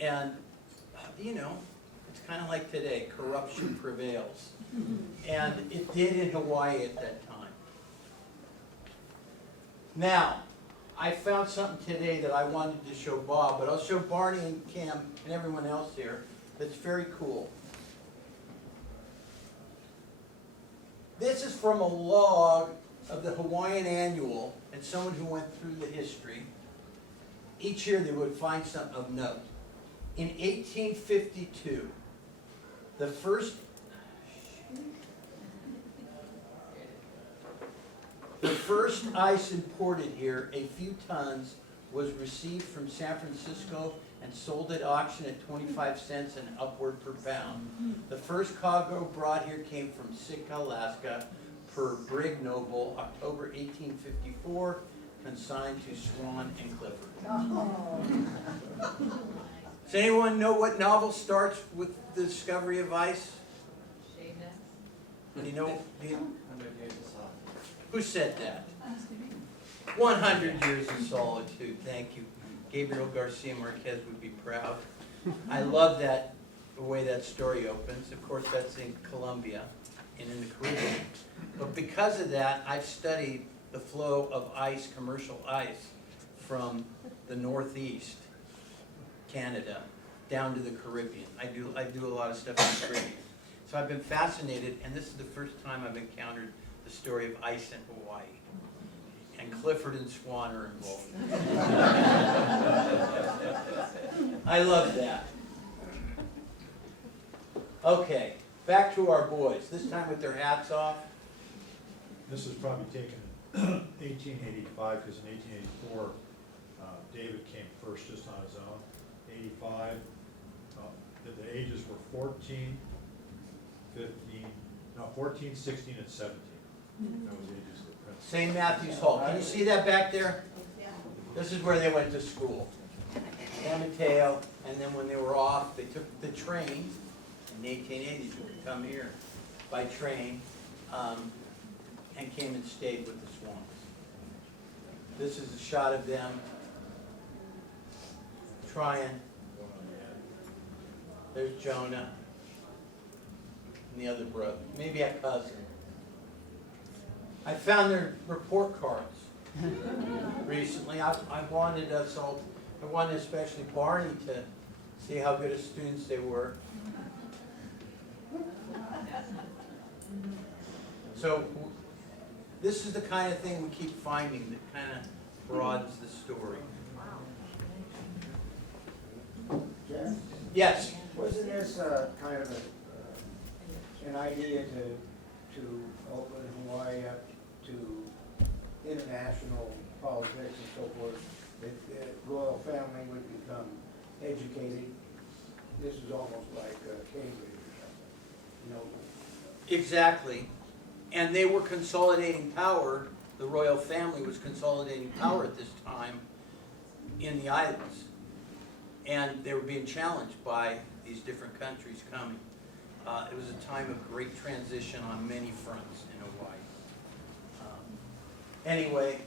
And, you know, it's kind of like today, corruption prevails. And it did in Hawaii at that time. Now, I found something today that I wanted to show Bob, but I'll show Barney and Cam and everyone else here that's very cool. This is from a log of the Hawaiian Annual, and someone who went through the history. Each year they would find something of note. In 1852, the first ice imported here, a few tons, was received from San Francisco and sold at auction at 25 cents and upward per pound. The first cargo brought here came from Sitka, Alaska, per Brig Noble, October 1854, consigned to Swan and Clifford. Does anyone know what novel starts with the discovery of ice? Do you know? Who said that? 100 Years of Solitude. Thank you. Gabriel Garcia Marquez would be proud. I love that, the way that story opens. Of course, that's in Colombia and in the Caribbean. But because of that, I've studied the flow of ice, commercial ice, from the Northeast, Canada, down to the Caribbean. I do a lot of stuff in the Caribbean. So I've been fascinated, and this is the first time I've encountered the story of ice in Hawaii. And Clifford and Swan are involved. I love that. Okay, back to our boys, this time with their hats off. This was probably taken in 1885, because in 1884, David came first just on his own. 85, the ages were 14, 16, and 17. Those ages that Prince. St. Matthew's Hall, can you see that back there? This is where they went to school. San Mateo, and then when they were off, they took the train in the 1880s to come here by train, and came and stayed with the Swans. This is a shot of them trying. There's Jonah and the other brother, maybe a cousin. I found their report cards recently. I wanted us all, I wanted especially Barney to see how good of students they were. So this is the kind of thing we keep finding that kind of broadens the story. Jeff, Yes? wasn't this kind of an idea to open Hawaii up to international politics and so forth, that the royal family would become educated? This is almost like Cambridge or something. No. Exactly. And they were consolidating power, the royal family was consolidating power at this time in the islands. And they were being challenged by these different countries coming. It was a time of great transition on many fronts in Hawaii. Anyway,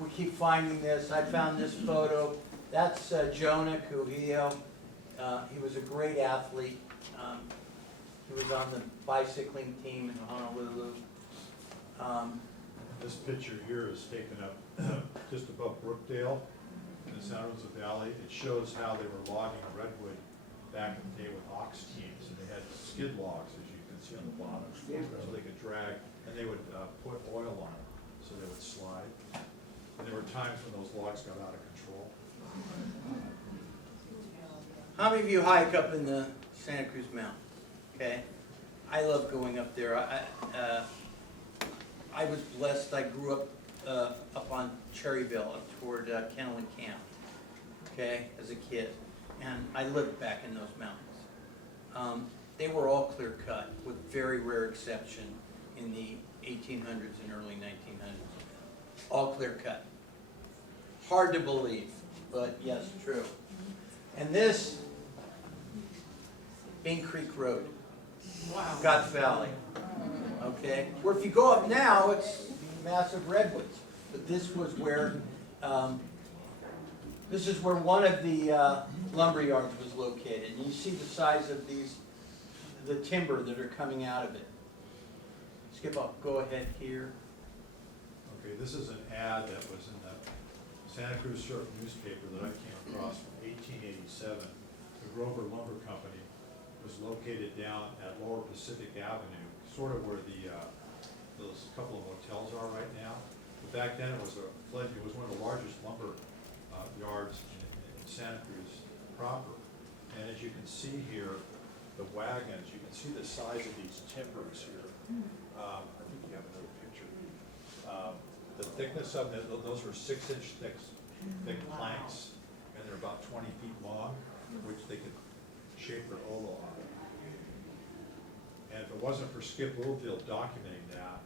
we keep finding this. I found this photo. That's Jonah Kuhio. He was a great athlete. He was on the bicycling team in Honolulu. This picture here is taken up just above Brookdale in the Santa Rosa Valley. It shows how they were logging redwood back in the day with ox teams, and they had skid logs, as you can see on the bottom, so they could drag, and they would put oil on them, so they would slide. And there were times when those logs got out of control. How many of you hike up in the Santa Cruz Mountain? Okay, I love going up there. I was blessed. I grew up on Cherryville, up toward Kennelly Camp. Okay, as a kid, and I lived back in those mountains. They were all clear cut, with very rare exception in the 1800s and early 1900s. All clear cut. Hard to believe, but yes, true. And this, Bean Creek Road, Scotts Valley. Okay, where if you go up now, it's massive redwoods. But this was where, this is where one of the lumber yards was located. And you see the size of the timber that are coming out of it. Skip up, go ahead here. Okay, this is an ad that was in the Santa Cruz Surf newspaper that I came across from 1887. The Grover Lumber Company was located down at Lower Pacific Avenue, sort of where those couple of hotels are right now. But back then it was one of the largest lumber yards in Santa Cruz proper. And as you can see here, the wagons, you can see the size of these timbers here. I think you have another picture. The thickness of them, those were 6-inch thick planks, and they're about 20 feet long, which they could shape their oval on. And if it wasn't for Skip Littlefield documenting that,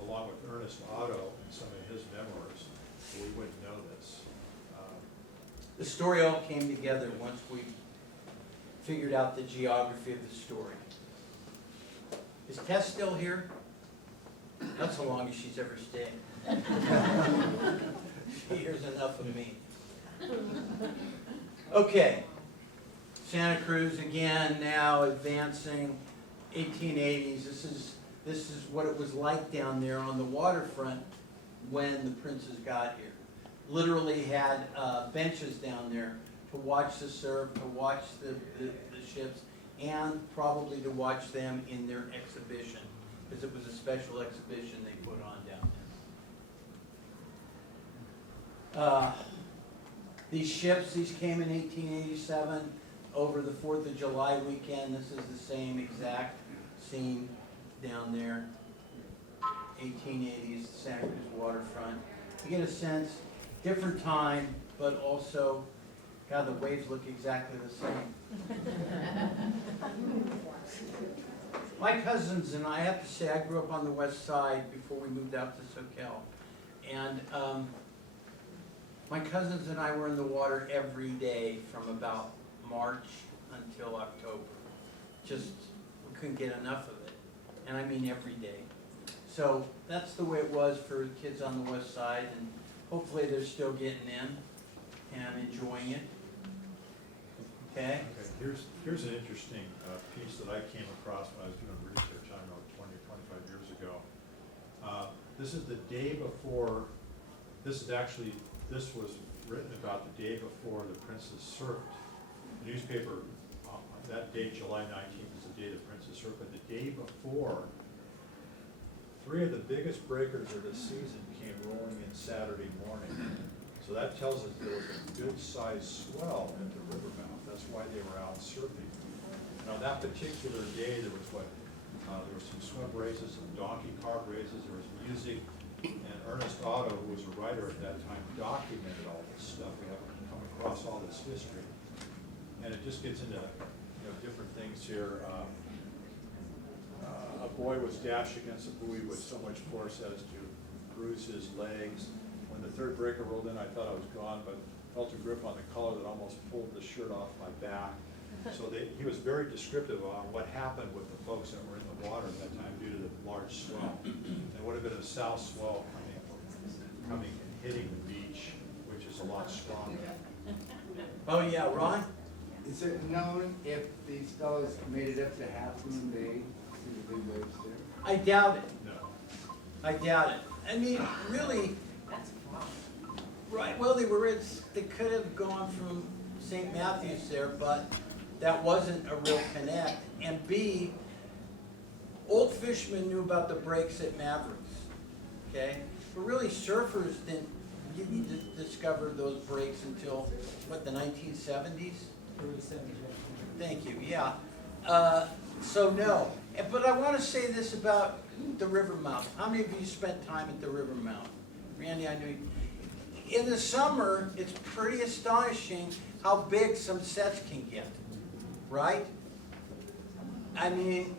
along with Ernest Otto and some of his memoirs, we wouldn't know this. The story all came together once we figured out the geography of the story. Is Tess still here? That's the longest she's ever stayed. She hears enough of me. Okay, Santa Cruz again, now advancing 1880s. This is what it was like down there on the waterfront when the princes got here. Literally had benches down there to watch the surf, to watch the ships, and probably to watch them in their exhibition, because it was a special exhibition they put on down there. These ships, these came in 1887 over the 4th of July weekend. This is the same exact scene down there, 1880s, Santa Cruz waterfront. You get a sense, different time, but also, God, the waves look exactly the same. My cousins and I have to say, I grew up on the west side before we moved out to SoCal. And my cousins and I were in the water every day from about March until October. Just, we couldn't get enough of it. And I mean every day. So that's the way it was for kids on the west side, and hopefully they're still getting in and enjoying it. Okay? Okay, here's an interesting piece that I came across when I was doing research, I don't know, 20 or 25 years ago. This is the day before, this was written about the day before the princes surfed. The newspaper, that date, July 19th, is the day the princes surfed, but the day before, 3 of the biggest breakers of the season came rolling in Saturday morning. So that tells us there was a good-sized swell at the river mouth. That's why they were out surfing. And on that particular day, there was there were some swim races, some donkey cart races, there was music, and Ernest Otto, who was a writer at that time, documented all this stuff. We haven't come across all this history. And it just gets into different things here. A boy was dashed against a buoy with so much force as to bruise his legs. When the third breaker rolled in, I thought I was gone, but felt a grip on the collar that almost pulled the shirt off my back. So he was very descriptive on what happened with the folks that were in the water at that time due to the large swell. It would have been a south swell coming and hitting the beach, which is a lot stronger. Oh, yeah, Ron? Is it known if these fellows made it up to Half Moon Bay to the big waves there? I doubt it. No. I doubt it. I mean, really, That's fun. right, well, they could have gone from St. Matthews there, but that wasn't a real connect. And B, old fishermen knew about the breaks at Mavericks, okay? But really, surfers didn't really discover those breaks until, what, the 1970s? Thank you, yeah. So no, but I want to say this about the river mouth. How many of you spent time at the river mouth? Randy, I know you. In the summer, it's pretty astonishing how big some sets can get, right? I mean,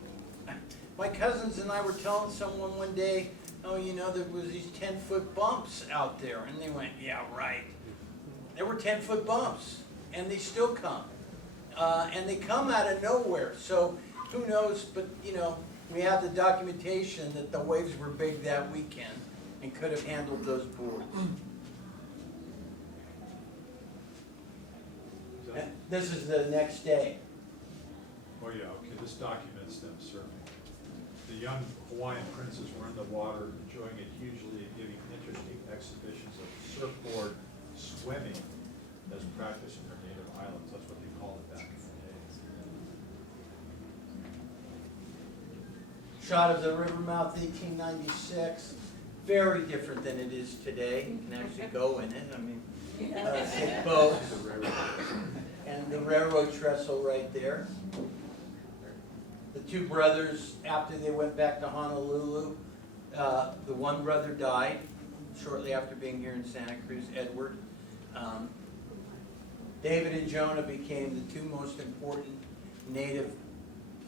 my cousins and I were telling someone one day, oh, you know, there was these 10-foot bumps out there, and they went, yeah, right. There were 10-foot bumps, and they still come. And they come out of nowhere, so who knows, but you know, we have the documentation that the waves were big that weekend and could have handled those boards. And this is the next day. Oh yeah, okay, this documents them surfing. The young Hawaiian princes were in the water, enjoying it hugely and giving interesting exhibitions of surfboard swimming as practice in their native islands. That's what they called it back in the day. Shot of the river mouth, 1896. Very different than it is today. You can actually go in it. I mean, take boats. And the railroad trestle right there. The two brothers, after they went back to Honolulu, the one brother died shortly after being here in Santa Cruz, Edward. David and Jonah became the two most important native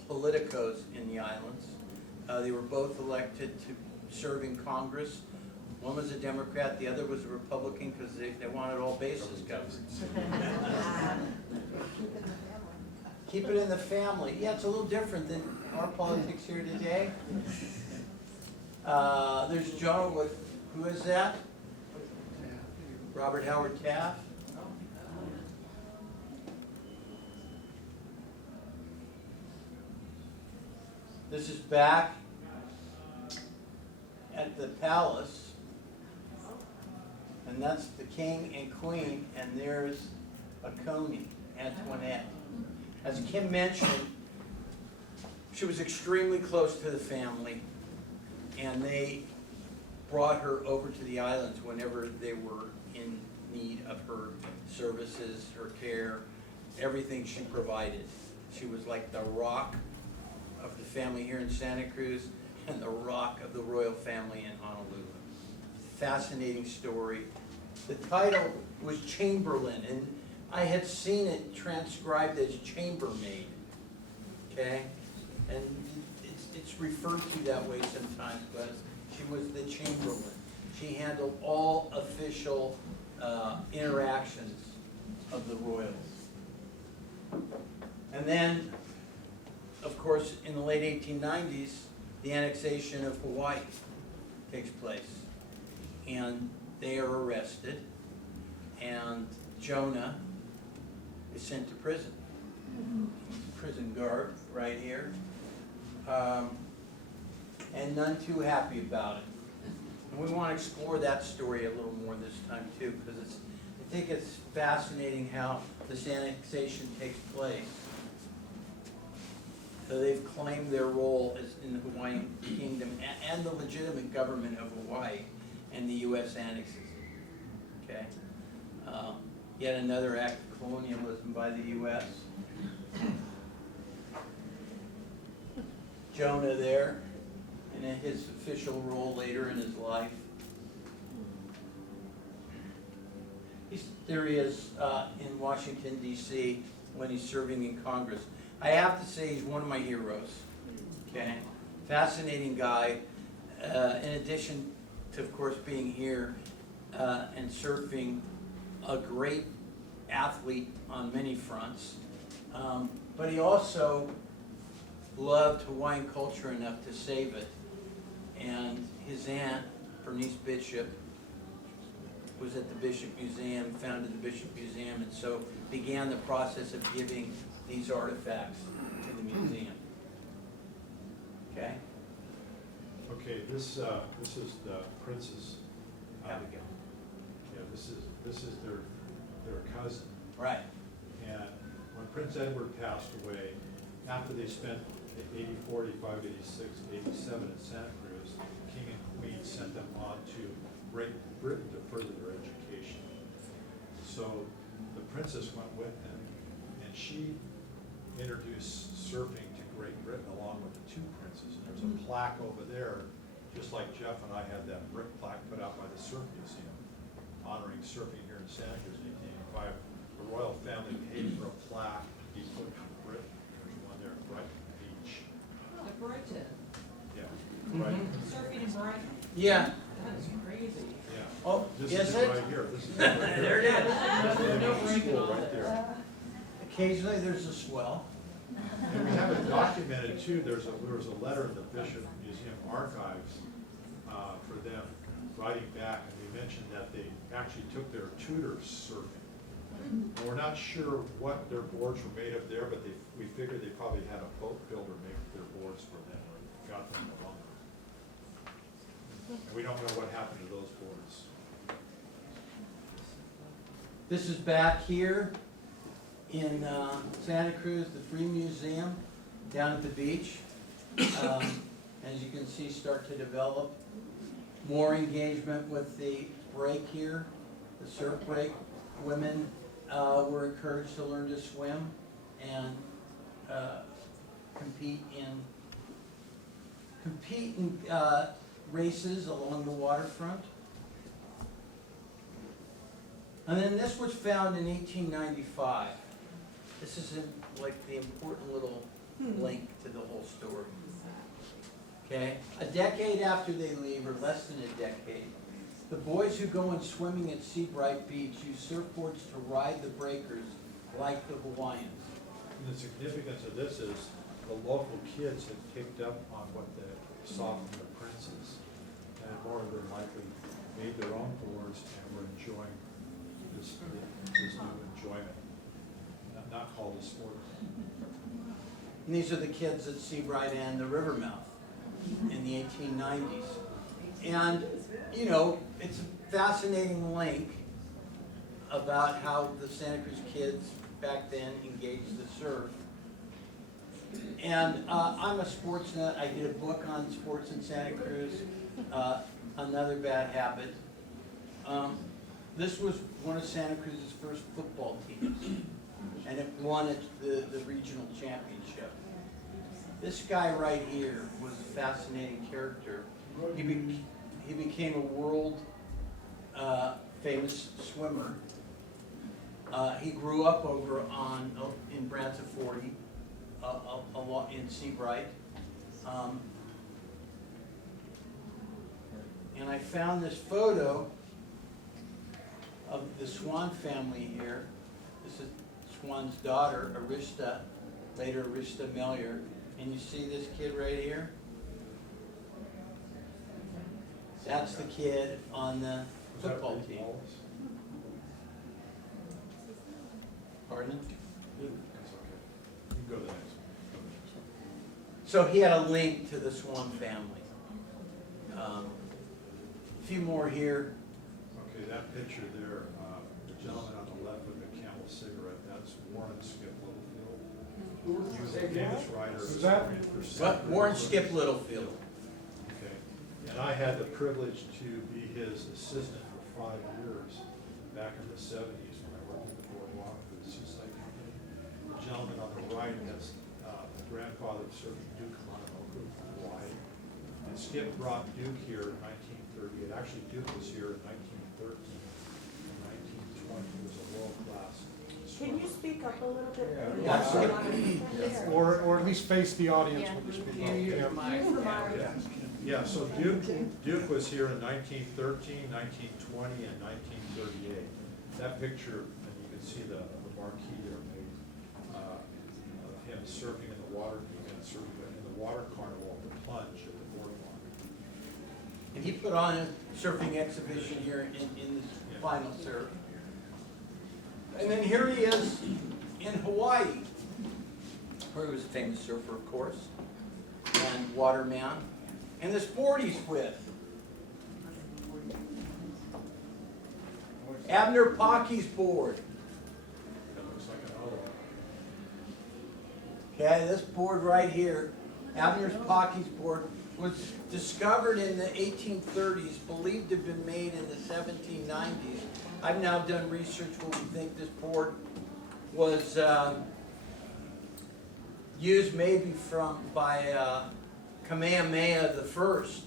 politicos in the islands. They were both elected to serve in Congress. One was a Democrat, the other was a Republican because they wanted all bases covered. Keep it in the family. Yeah, it's a little different than our politics here today. There's Jonah with, who is that? Robert Howard Taft. This is back at the palace, and that's the king and queen, and there's a coney, Antoinette. As Kim mentioned, she was extremely close to the family, and they brought her over to the islands whenever they were in need of her services, her care, everything she provided. She was like the rock of the family here in Santa Cruz and the rock of the royal family in Honolulu. Fascinating story. The title was Chamberlain, and I had seen it transcribed as chambermaid, okay? And it's referred to that way sometimes, but she was the chamberlain. She handled all official interactions of the royals. And then, of course, in the late 1890s, the annexation of Hawaii takes place. And they are arrested, and Jonah is sent to prison. Prison guard right here. And none too happy about it. And we want to explore that story a little more this time too, because I think it's fascinating how this annexation takes place. So they've claimed their role as in the Hawaiian kingdom and the legitimate government of Hawaii, and the U.S. annexes it. Okay? Yet another act of colonialism by the U.S. Jonah there, and in his official role later in his life. There he is in Washington, D.C. when he's serving in Congress. I have to say he's one of my heroes, okay? Fascinating guy. In addition to, of course, being here and surfing, a great athlete on many fronts. But he also loved Hawaiian culture enough to save it. And his aunt, Bernice Bishop, was at the Bishop Museum, founded the Bishop Museum, and so began the process of giving these artifacts to the museum. Okay? Okay, this is the princess. Abigail. Yeah, this is their cousin. Right. And when Prince Edward passed away, after they spent 84, 85, 86, 87 in Santa Cruz, the King and Queen sent them on to Great Britain to further their education. So the princess went with them, and she introduced surfing to Great Britain along with the two princes. And there's a plaque over there, just like Jeff and I had that brick plaque put out by the Surf Museum, honoring surfing here in Santa Cruz in 1885. The royal family paid for a plaque to be put in Britain. There's one there in Brighton Beach. Like Brighton, Yeah, right. surfing in Brighton, Yeah. that is crazy. Yeah. Oh, This is is it? right here. This is it right here. There it is. This is There's no the breaking school on right it. there. Occasionally there's a swell. And we have it documented too. There was a letter in the Bishop Museum archives for them writing back, and they mentioned that they actually took their tutors surfing. And we're not sure what their boards were made of there, but we figured they probably had a boat builder make their boards for them, or got them the lumber. And we don't know what happened to those boards. This is back here in Santa Cruz, the Free Museum, down at the beach. As you can see, start to develop more engagement with the break here, the surf break. Women were encouraged to learn to swim and compete in races along the waterfront. And then this was found in 1895. This is like the important little link to the whole story. Okay, a decade after they leave, or less than a decade, the boys who go in swimming at Seabright Beach use surfboards to ride the breakers like the Hawaiians. And the significance of this is the local kids had picked up on what they saw from the princes, and more than likely made their own boards and were enjoying this new enjoyment, not called a sport. And these are the kids at Seabright and the Rivermouth in the 1890s. And, you know, it's a fascinating link about how the Santa Cruz kids back then engaged the surf. And I'm a sports nut. I did a book on sports in Santa Cruz, Another Bad Habit. This was one of Santa Cruz's first football teams, and it won the regional championship. This guy right here was a fascinating character. He became a world famous swimmer. He grew up over in Branson 40, a lot in Seabright. And I found this photo of the Swan family here. This is Swan's daughter, Arista, later Arista Melior. And you see this kid right here? That's the kid on the Was that football Reed team. Wallace? Pardon? That's okay. You can go to the next one. So he had a link to the Swan family. A few more here. Okay, that picture there, the gentleman on the left with the Camel cigarette, that's Warren Skip Littlefield. He was a famous writer. Who's that? What? Warren Skip Littlefield. Okay, and I had the privilege to be his assistant for 5 years back in the 70s when I worked at the Boardwalk for the Seaside Company. The gentleman on the right has the grandfather of surfing Duke Mononoke from Hawaii. And Skip brought Duke here in 1938. Actually, Duke was here in 1913. In 1920, he was a world-class swimmer. Can you speak speak up a little bit? Yeah. Or at least face the audience when you speak. Use the mic. Yeah, so Duke was here in 1913, 1920, and 1938. That picture, and you can see the marquee there made of him surfing in the water, surfing in the water carnival, the plunge at the boardwalk. And he put on a surfing exhibition here in this final surf. And then here he is in Hawaii, where he was a famous surfer, of course, and waterman. And this board he's with, Abner Pocky's board. That looks like an owl. Okay, this board right here, Abner's Pocky's board, was discovered in the 1830s, believed to have been made in the 1790s. I've now done research where we think this board was used maybe by Kamehameha the First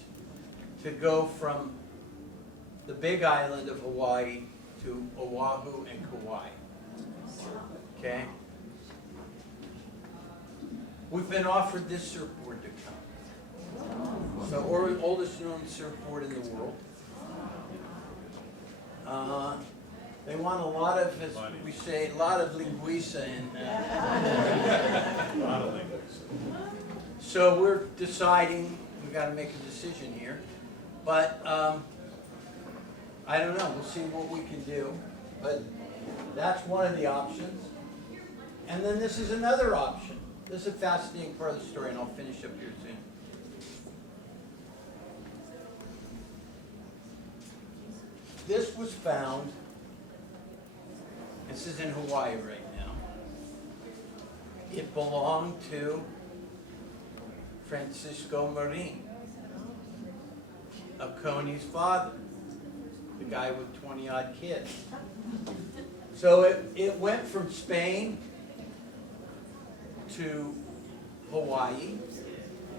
to go from the big island of Hawaii to Oahu and Kauai. Okay? We've been offered this surfboard to come. So, oldest known surfboard in the world. They want a lot of, as we say, a lot of linguiça in A lot of things. So we're deciding, we've got to make a decision here. But I don't know, we'll see what we can do. But that's one of the options. And then this is another option. This is a fascinating part of the story, and I'll finish up here soon. This was found, this is in Hawaii right now. It belonged to Francisco Marin, Coney's father, the guy with 20-odd kids. So it went from Spain to Hawaii,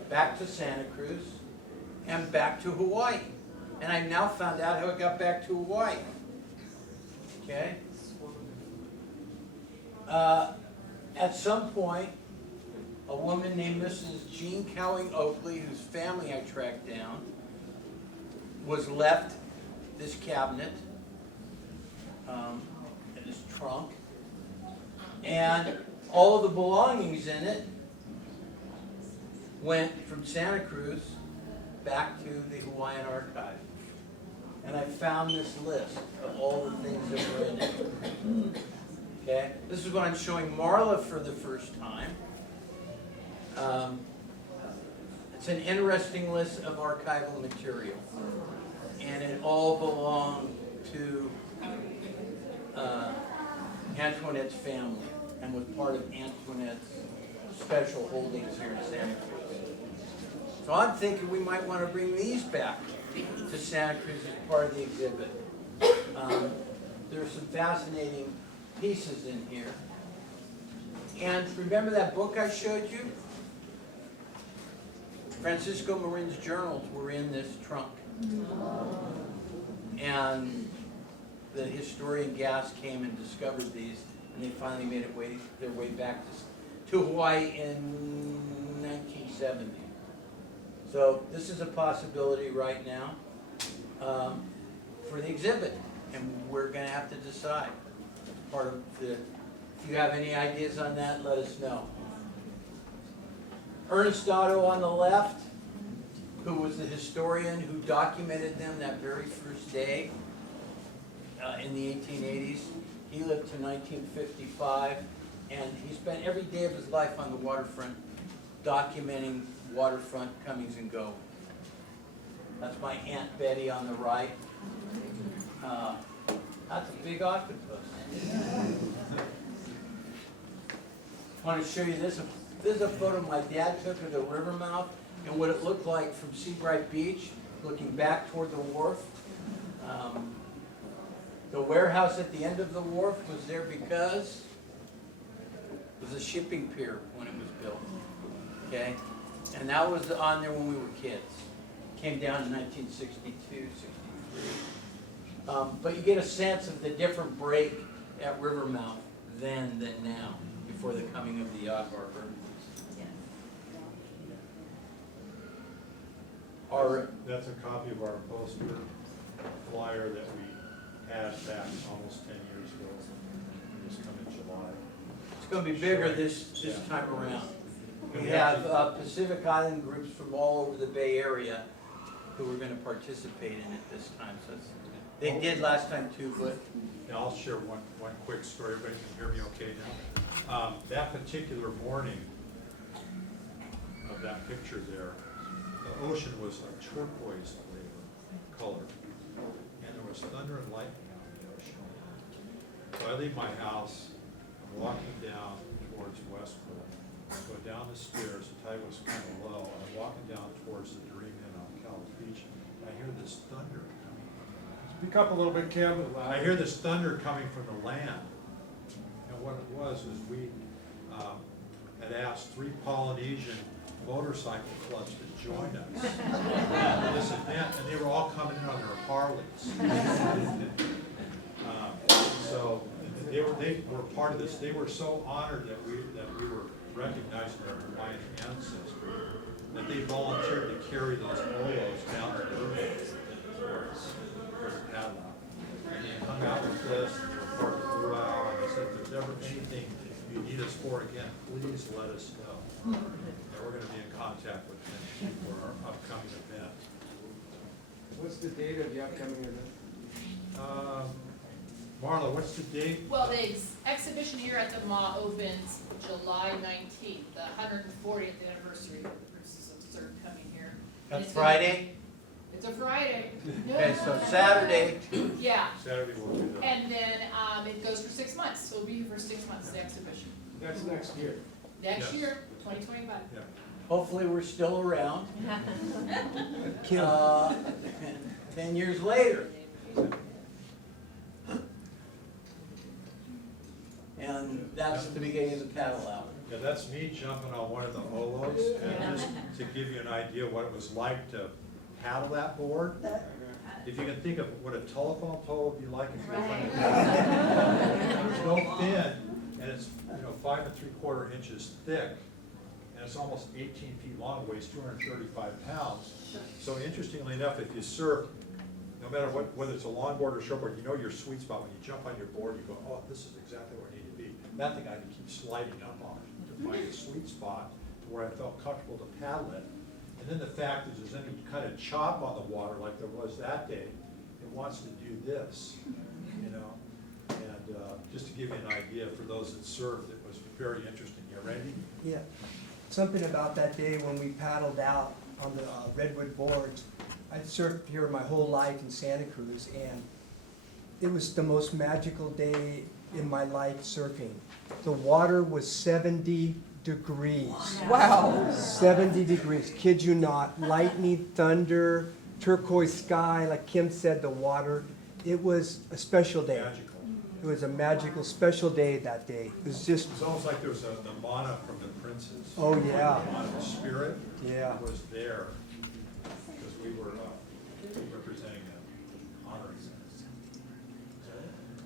back to Santa Cruz, and back to Hawaii. And I've now found out how it got back to Hawaii. Okay? At some point, a woman named Mrs. Jean Cowing Oakley, whose family I tracked down, was left this cabinet in this trunk, and all of the belongings in it went from Santa Cruz back to the Hawaiian Archive. And I found this list of all the things that were in it. Okay? This is when I'm showing Marla for the first time. It's an interesting list of archival material. And it all belonged to Antoinette's family and was part of Antoinette's special holdings here in Santa Cruz. So I'm thinking we might want to bring these back to Santa Cruz as part of the exhibit. There's some fascinating pieces in here. And remember that book I showed you? Francisco Marin's journals were in this trunk. And the historian Gass came and discovered these, and they finally made their way back to Hawaii in 1970. So this is a possibility right now for the exhibit, and we're going to have to decide. Part of the, if you have any ideas on that, let us know. Ernest Otto on the left, who was the historian who documented them that very first day in the 1880s. He lived to 1955, and he spent every day of his life on the waterfront documenting waterfront comings and goings. That's my Aunt Betty on the right. That's a big octopus. I want to show you this. This is a photo my dad took of the river mouth and what it looked like from Seabright Beach, looking back toward the wharf. The warehouse at the end of the wharf was there because it was a shipping pier when it was built. Okay? And that was on there when we were kids. Came down in 1962, 63. But you get a sense of the different break at Rivermouth then than now, before the coming of the yacht harbor. Our, That's a copy of our poster flyer that we had back almost 10 years ago. It's coming in July. it's gonna be bigger this time around. We have Pacific Island groups from all over the Bay Area who are gonna participate in it this time. So they did last time too, but Now, I'll share one quick story. Everybody can hear me okay now? That particular morning of that picture there, the ocean was a turquoise color, and there was thunder and lightning out in the ocean. So I leave my house, I'm walking down towards Westport, go down the stairs, the tide was kind of low, and I'm walking down towards the Dream Inn on Cal's Beach, and I hear this thunder coming from the land. Speak up a little bit, Kim. I hear this thunder coming from the land. And what it was we had asked 3 Polynesian motorcycle clubs to join us for this event, and they were all coming in on their Harleys. So they were part of this. They were so honored that we were recognizing their Hawaiian ancestry that they volunteered to carry those olos down to the roof for us, for the padlock. And they hung out with us, and they were part of the luau, and they said, if there's ever anything you need us for again, please let us know. And we're gonna be in contact with them for our upcoming event. What's the date of the upcoming event? Marla, what's the date? Well, the exhibition here at the MAH opens July 19th, the 140th anniversary of Cruz's absurd coming here. And that's it's gonna- Friday. It's a Friday. Okay, so Saturday, Yeah, Saturday we'll do that. and then, it goes for 6 months, so we'll be here for 6 months, the exhibition. That's next year. Next Yes. year, 2025. Yeah. hopefully we're still around. Kim, 10 years later. And that's the beginning of the paddle out. Yeah, that's me jumping on one of the olos, and just to give you an idea what it was like to paddle that board. If you can think of what a telephone pole would be like if you were trying to paddle. There's no fin, and it's, 5 3/4 inches thick, and it's almost 18 feet long, weighs 235 pounds. So interestingly enough, if you surf, no matter whether it's a longboard or shortboard, you know your sweet spot. When you jump on your board, you go, oh, this is exactly where I need to be. That thing I had to keep sliding up on to find a sweet spot to where I felt comfortable to paddle it. And then the fact is, there's any kind of chop on the water like there was that day, it wants to do this, And just to give you an idea, for those that surfed, it was very interesting. You ready? Yeah, something about that day when we paddled out on the redwood boards. I'd surfed here my whole life in Santa Cruz, and it was the most magical day in my life surfing. The water was 70 degrees. wow. 70 degrees, kid you not. Lightning, thunder, turquoise sky, like Kim said, the water. It was a special day. Magical. It was a magical, special day that day. It was just, It was almost like there was the mana from the princess. oh yeah, The mana, the spirit yeah. was there, because we were representing them, honoring them.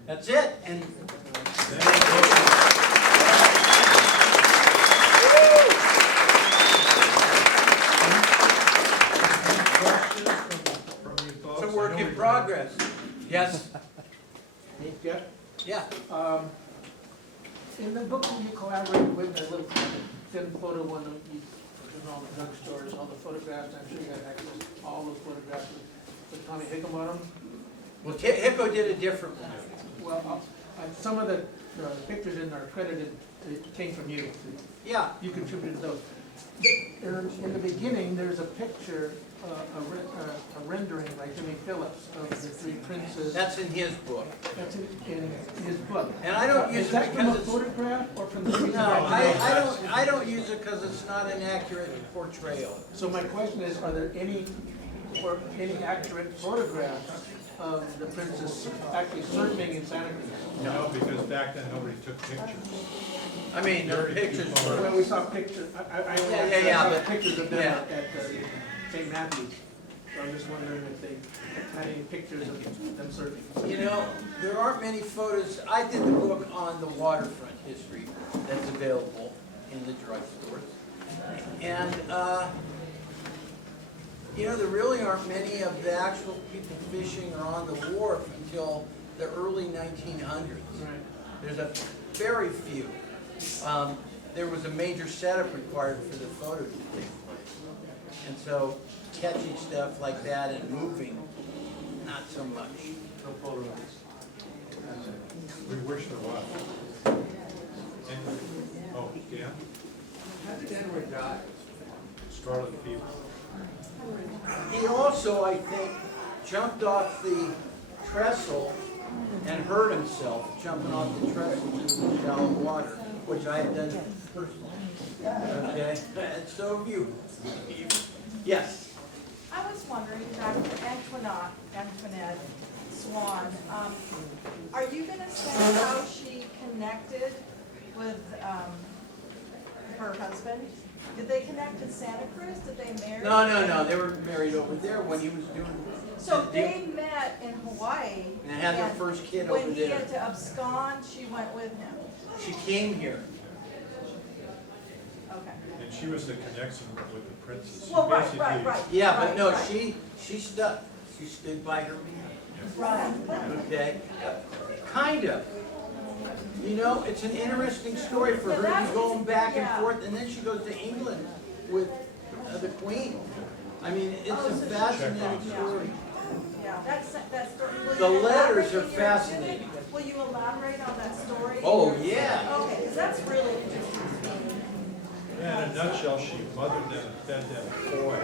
That's it, and Questions from you folks? it's a work in progress. Yes, Jeff, yeah. in the book that you collaborated with, the little thin photo one that you put in all the drugstores, all the photographs, I'm sure you got access to all those photographs with Tommy Hickam on them. Well, Hippo did a different one. Well, some of the pictures in are credited, it came from you. Yeah, You contributed those. In the beginning, there's a picture, a rendering by Jimmy Phillips of the three princes. that's in his book. That's in his book. And I don't use Is it that from a because it's, photograph or from the? no, I don't use it because it's not an accurate portrayal. So my question is, are there any accurate photographs of the princess actually surfing in Santa Cruz? No, because back then nobody took pictures. I mean, there are pictures for, Well, we saw pictures, I Yeah, saw but- pictures of them yeah. at St. Matthew's. So I'm just wondering if they had any pictures of them surfing. You know, there aren't many photos. I did the book on the waterfront history that's available in the drugstores. And, you know, there really aren't many of the actual people fishing or on the wharf until the early 1900s. Right. There's a very few. There was a major setup required for the photo to take place. And so catching stuff like that and moving, not so much. No photos. We wish there was. Oh, Dan? How did Edward die? Scarlet fever. He also, I think, jumped off the trestle and hurt himself jumping off the trestle into the shallow water, which I have done personally. Okay? And so have you. Yes? I was wondering, Dr. Antoinette Swan, are you gonna say how she connected with, her husband? Did they connect in Santa Cruz? Did they marry? No. They were married over there when he was doing. So they met in Hawaii. And had their first kid over When he there. had to abscond, she went with him. She came here. Okay. And she was the connection with the princess. She Well, right. basically- Yeah, but Right, no, right. she stuck. She stood by her man. Right. Okay? Kind of. You know, it's an interesting story for her to be going back and forth, and then she goes to England with the Queen. I mean, it's a fascinating story. Yeah, that's, will The you letters elaborate are in your fascinating. exhibit? Will you elaborate on that story? Oh, yeah. Okay, because that's really interesting to me. Yeah, in a nutshell, she mothered them and fed them koi,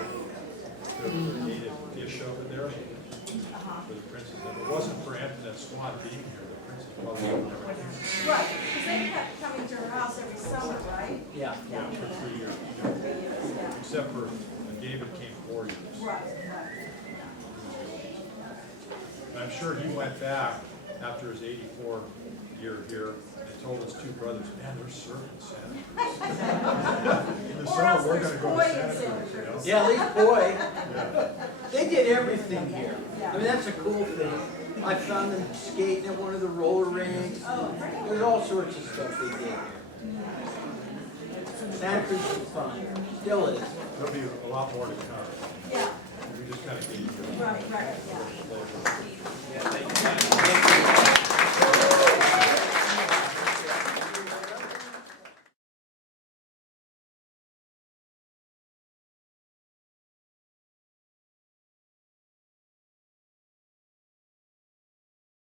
their native dish over there for the princess. If it wasn't for Antoinette Swan being here, the princess probably would never came. Right, because they kept coming to her house every summer, right? Yeah. Yeah, for 3 years. 3 years, yeah. Except for when David came 4 years. Right. And I'm sure he went back after his 84 year here and told his two brothers, man, they're serving Santa Cruz. In the Or summer, else we're there's gonna go koi to in Santa Santa Cruz, you know? Cruz. Yeah, at least boy, Yeah. they did everything here. I mean, that's a cool thing. I found them skating at one of the roller rinks. There's all sorts of stuff they did here. Santa Cruz is fun. Still is. There'll be a lot more to come. Yeah, We just kind of gave you right, yeah. a flavor. Thank you.